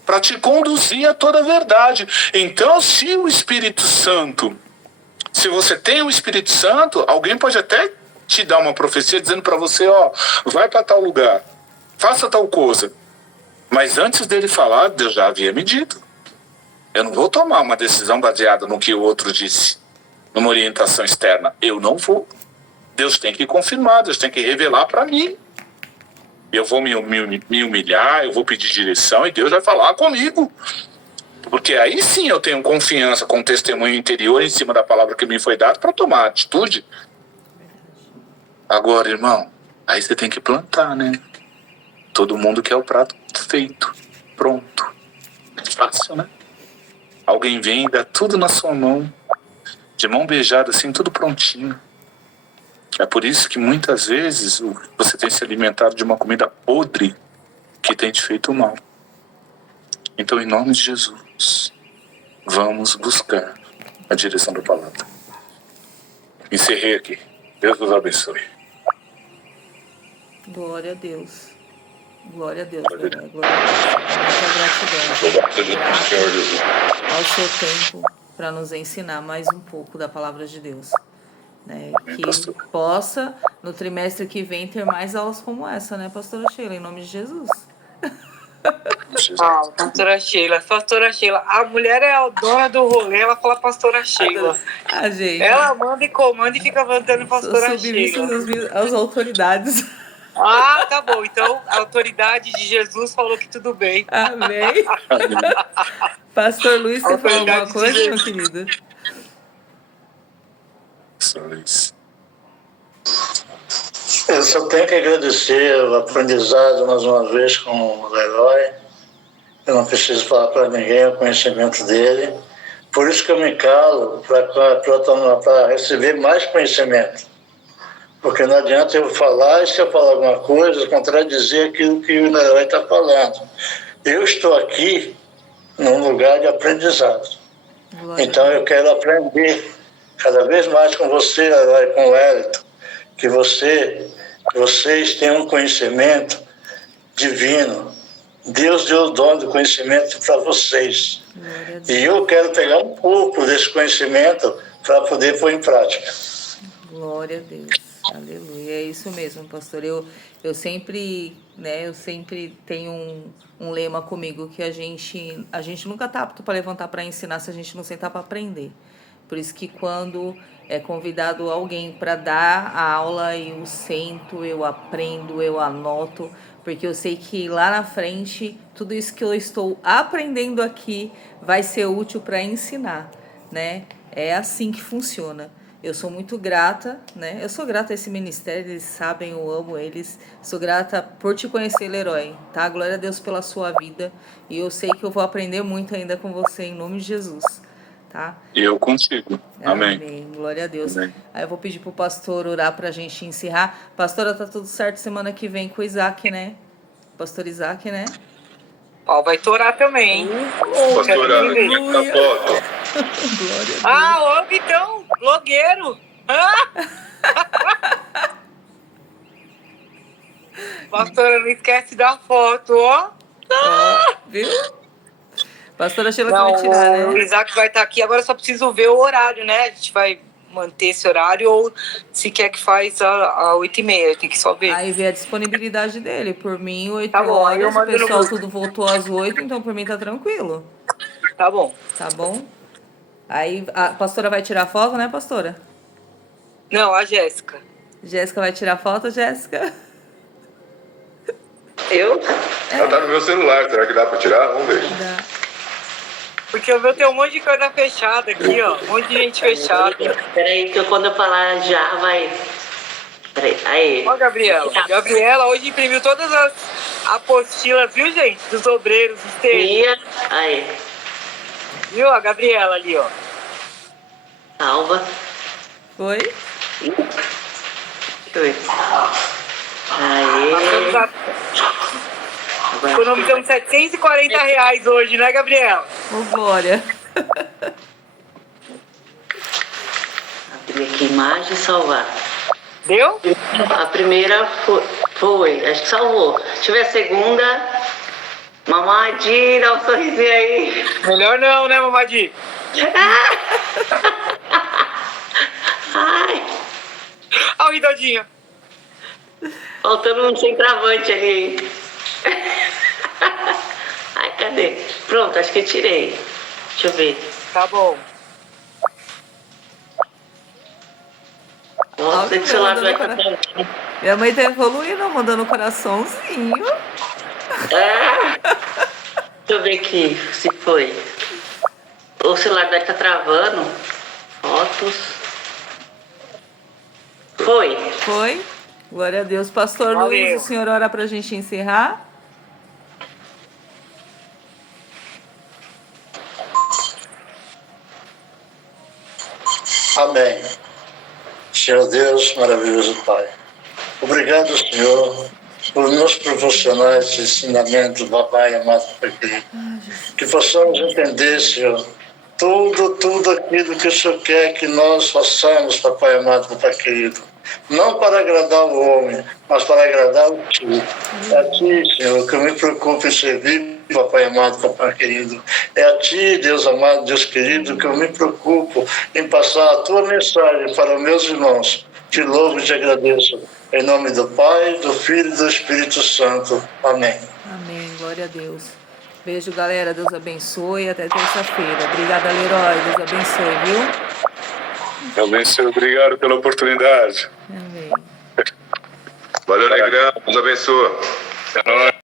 para te conduzir a toda a verdade. Então, se o Espírito Santo, se você tem o Espírito Santo, alguém pode até te dar uma profecia dizendo para você, ó, vai para tal lugar, faça tal coisa. Mas antes dele falar, Deus já havia me dito. Eu não vou tomar uma decisão baseada no que o outro disse, numa orientação externa. Eu não vou. Deus tem que confirmar, Deus tem que revelar para mim. Eu vou me humilhar, eu vou pedir direção e Deus vai falar comigo. Porque aí sim eu tenho confiança com o testemunho interior em cima da palavra que me foi dada para tomar atitude. Agora, irmão, aí você tem que plantar, né? Todo mundo quer o prato feito, pronto. É fácil, né? Alguém vem e dá tudo na sua mão, de mão beijada, assim, tudo prontinho. É por isso que muitas vezes você tem se alimentado de uma comida podre que tem te feito mal. Então, em nome de Jesus, vamos buscar a direção da palavra. Encerrei aqui. Deus nos abençoe. Glória a Deus. Glória a Deus, glória a Deus. Muita gratidão ao seu tempo para nos ensinar mais um pouco da palavra de Deus. Né? Que possa, no trimestre que vem, ter mais aulas como essa, né, pastora Sheila? Em nome de Jesus. Pastora Sheila. A mulher é a dona do rolê, ela fala pastora Sheila. Gente. Ela manda e comanda e fica mandando pastora Sheila. Às autoridades. Ah, tá bom. Então, a autoridade de Jesus falou que tudo bem. Amém. Pastor Luiz, você falou alguma coisa, meu querido? Eu só tenho que agradecer o aprendizado mais uma vez com o Leroy. Eu não preciso falar para ninguém o conhecimento dele. Por isso que eu me calo, para receber mais conhecimento. Porque não adianta eu falar, e se eu falar alguma coisa, contradizer aquilo que o Leroy está falando. Eu estou aqui num lugar de aprendizado. Então eu quero aprender cada vez mais com você, Leroy, com o Wellington, que vocês têm um conhecimento divino. Deus deu o dom do conhecimento para vocês. E eu quero pegar um pouco desse conhecimento para poder pôr em prática. Glória a Deus. Aleluia. É isso mesmo, pastor. Eu sempre, né, eu sempre tenho um lema comigo que a gente nunca tá apto para levantar para ensinar se a gente não sentar para aprender. Por isso que quando é convidado alguém para dar a aula, eu sento, eu aprendo, eu anoto, porque eu sei que lá na frente, tudo isso que eu estou aprendendo aqui vai ser útil para ensinar, né? É assim que funciona. Eu sou muito grata, né? Eu sou grata a esse ministério, eles sabem, eu amo eles. Sou grata por te conhecer, Leroy, tá? Glória a Deus pela sua vida. E eu sei que eu vou aprender muito ainda com você, em nome de Jesus, tá? E eu contigo. Amém. Amém. Glória a Deus. Amém. Aí eu vou pedir pro pastor orar pra gente encerrar. Pastora, tá tudo certo semana que vem com o Isaac, né? Pastor Isaac, né? Ó, vai torar também, hein? Pastora, Glória a ô, então, blogueiro. Pastora, não esquece da foto, ó. Deus. Ó, viu? Pastora Sheila que Não, vai tirar, o né? Isaac vai estar aqui, agora só preciso ver o horário, né? A gente vai manter esse horário ou se quer que faz a 8h30, tem que só ver. Aí vê a disponibilidade dele. Por mim, 8 Tá bom, aí eu horas, o mando no pessoal grupo. tudo voltou às 8, então por mim tá tranquilo. Tá bom. Tá bom? Aí a pastora vai tirar foto, né, pastora? Não, a Jéssica. Jéssica vai tirar foto, Jéssica? Eu? Ela tá no meu celular, será que dá pra tirar? Vamos ver. Dá. Porque eu tenho um monte de coisa fechada aqui, ó. Um monte de gente fechada. Peraí, que quando eu falar já vai. Peraí, aí. Ó, Gabriela. Gabriela hoje imprimiu todas as apostilas, viu, gente? Dos obreiros, dos textos. Aí. Viu a Gabriela ali, ó. Salva. Foi? Oi. Aí. Passamos a... Economizamos R$740 hoje, né, Gabriela? Ô, Glória. Abrir aqui imagem e salvar. Deu? A primeira foi, acho que salvou. Deixa eu ver a segunda. Mamadi, dá um sorrisinho aí. Melhor não, né, Mamadi? Ai, Olha o Ridodinho. faltando um centroavante ali. Ai, cadê? Pronto, acho que eu tirei. Deixa eu ver. Tá bom. Nossa, esse celular vai estar. Minha mãe tá evoluindo, mandando coraçãozinho. Deixa eu ver aqui se foi. O celular deve estar travando. Fotos. Foi. Foi? Glória a Deus. Pastor Valeu. Luiz, o senhor ora pra gente encerrar? Amém. Senhor Deus, maravilhoso Pai. Obrigado, Senhor, por nos proporcionar esse ensinamento, papai amado Pai querido. Que possamos entender, Senhor, tudo aquilo que o Senhor quer que nós façamos, papai amado Pai querido. Não para agradar o homem, mas para agradar o Ti. É a Ti, Senhor, que eu me preocupo em servir, papai amado, papai querido. É a Ti, Deus amado, Deus querido, que eu me preocupo em passar a Tua mensagem para os meus irmãos. Te louvo e te agradeço. Em nome do Pai, do Filho e do Espírito Santo. Amém. Amém. Glória a Deus. Beijo, galera. Deus abençoe. Até terça-feira. Obrigada, Leroy. Deus abençoe, viu? Também, Senhor, obrigado pela oportunidade. Amém. Valeu, Negrão. Deus abençoe. É nóis.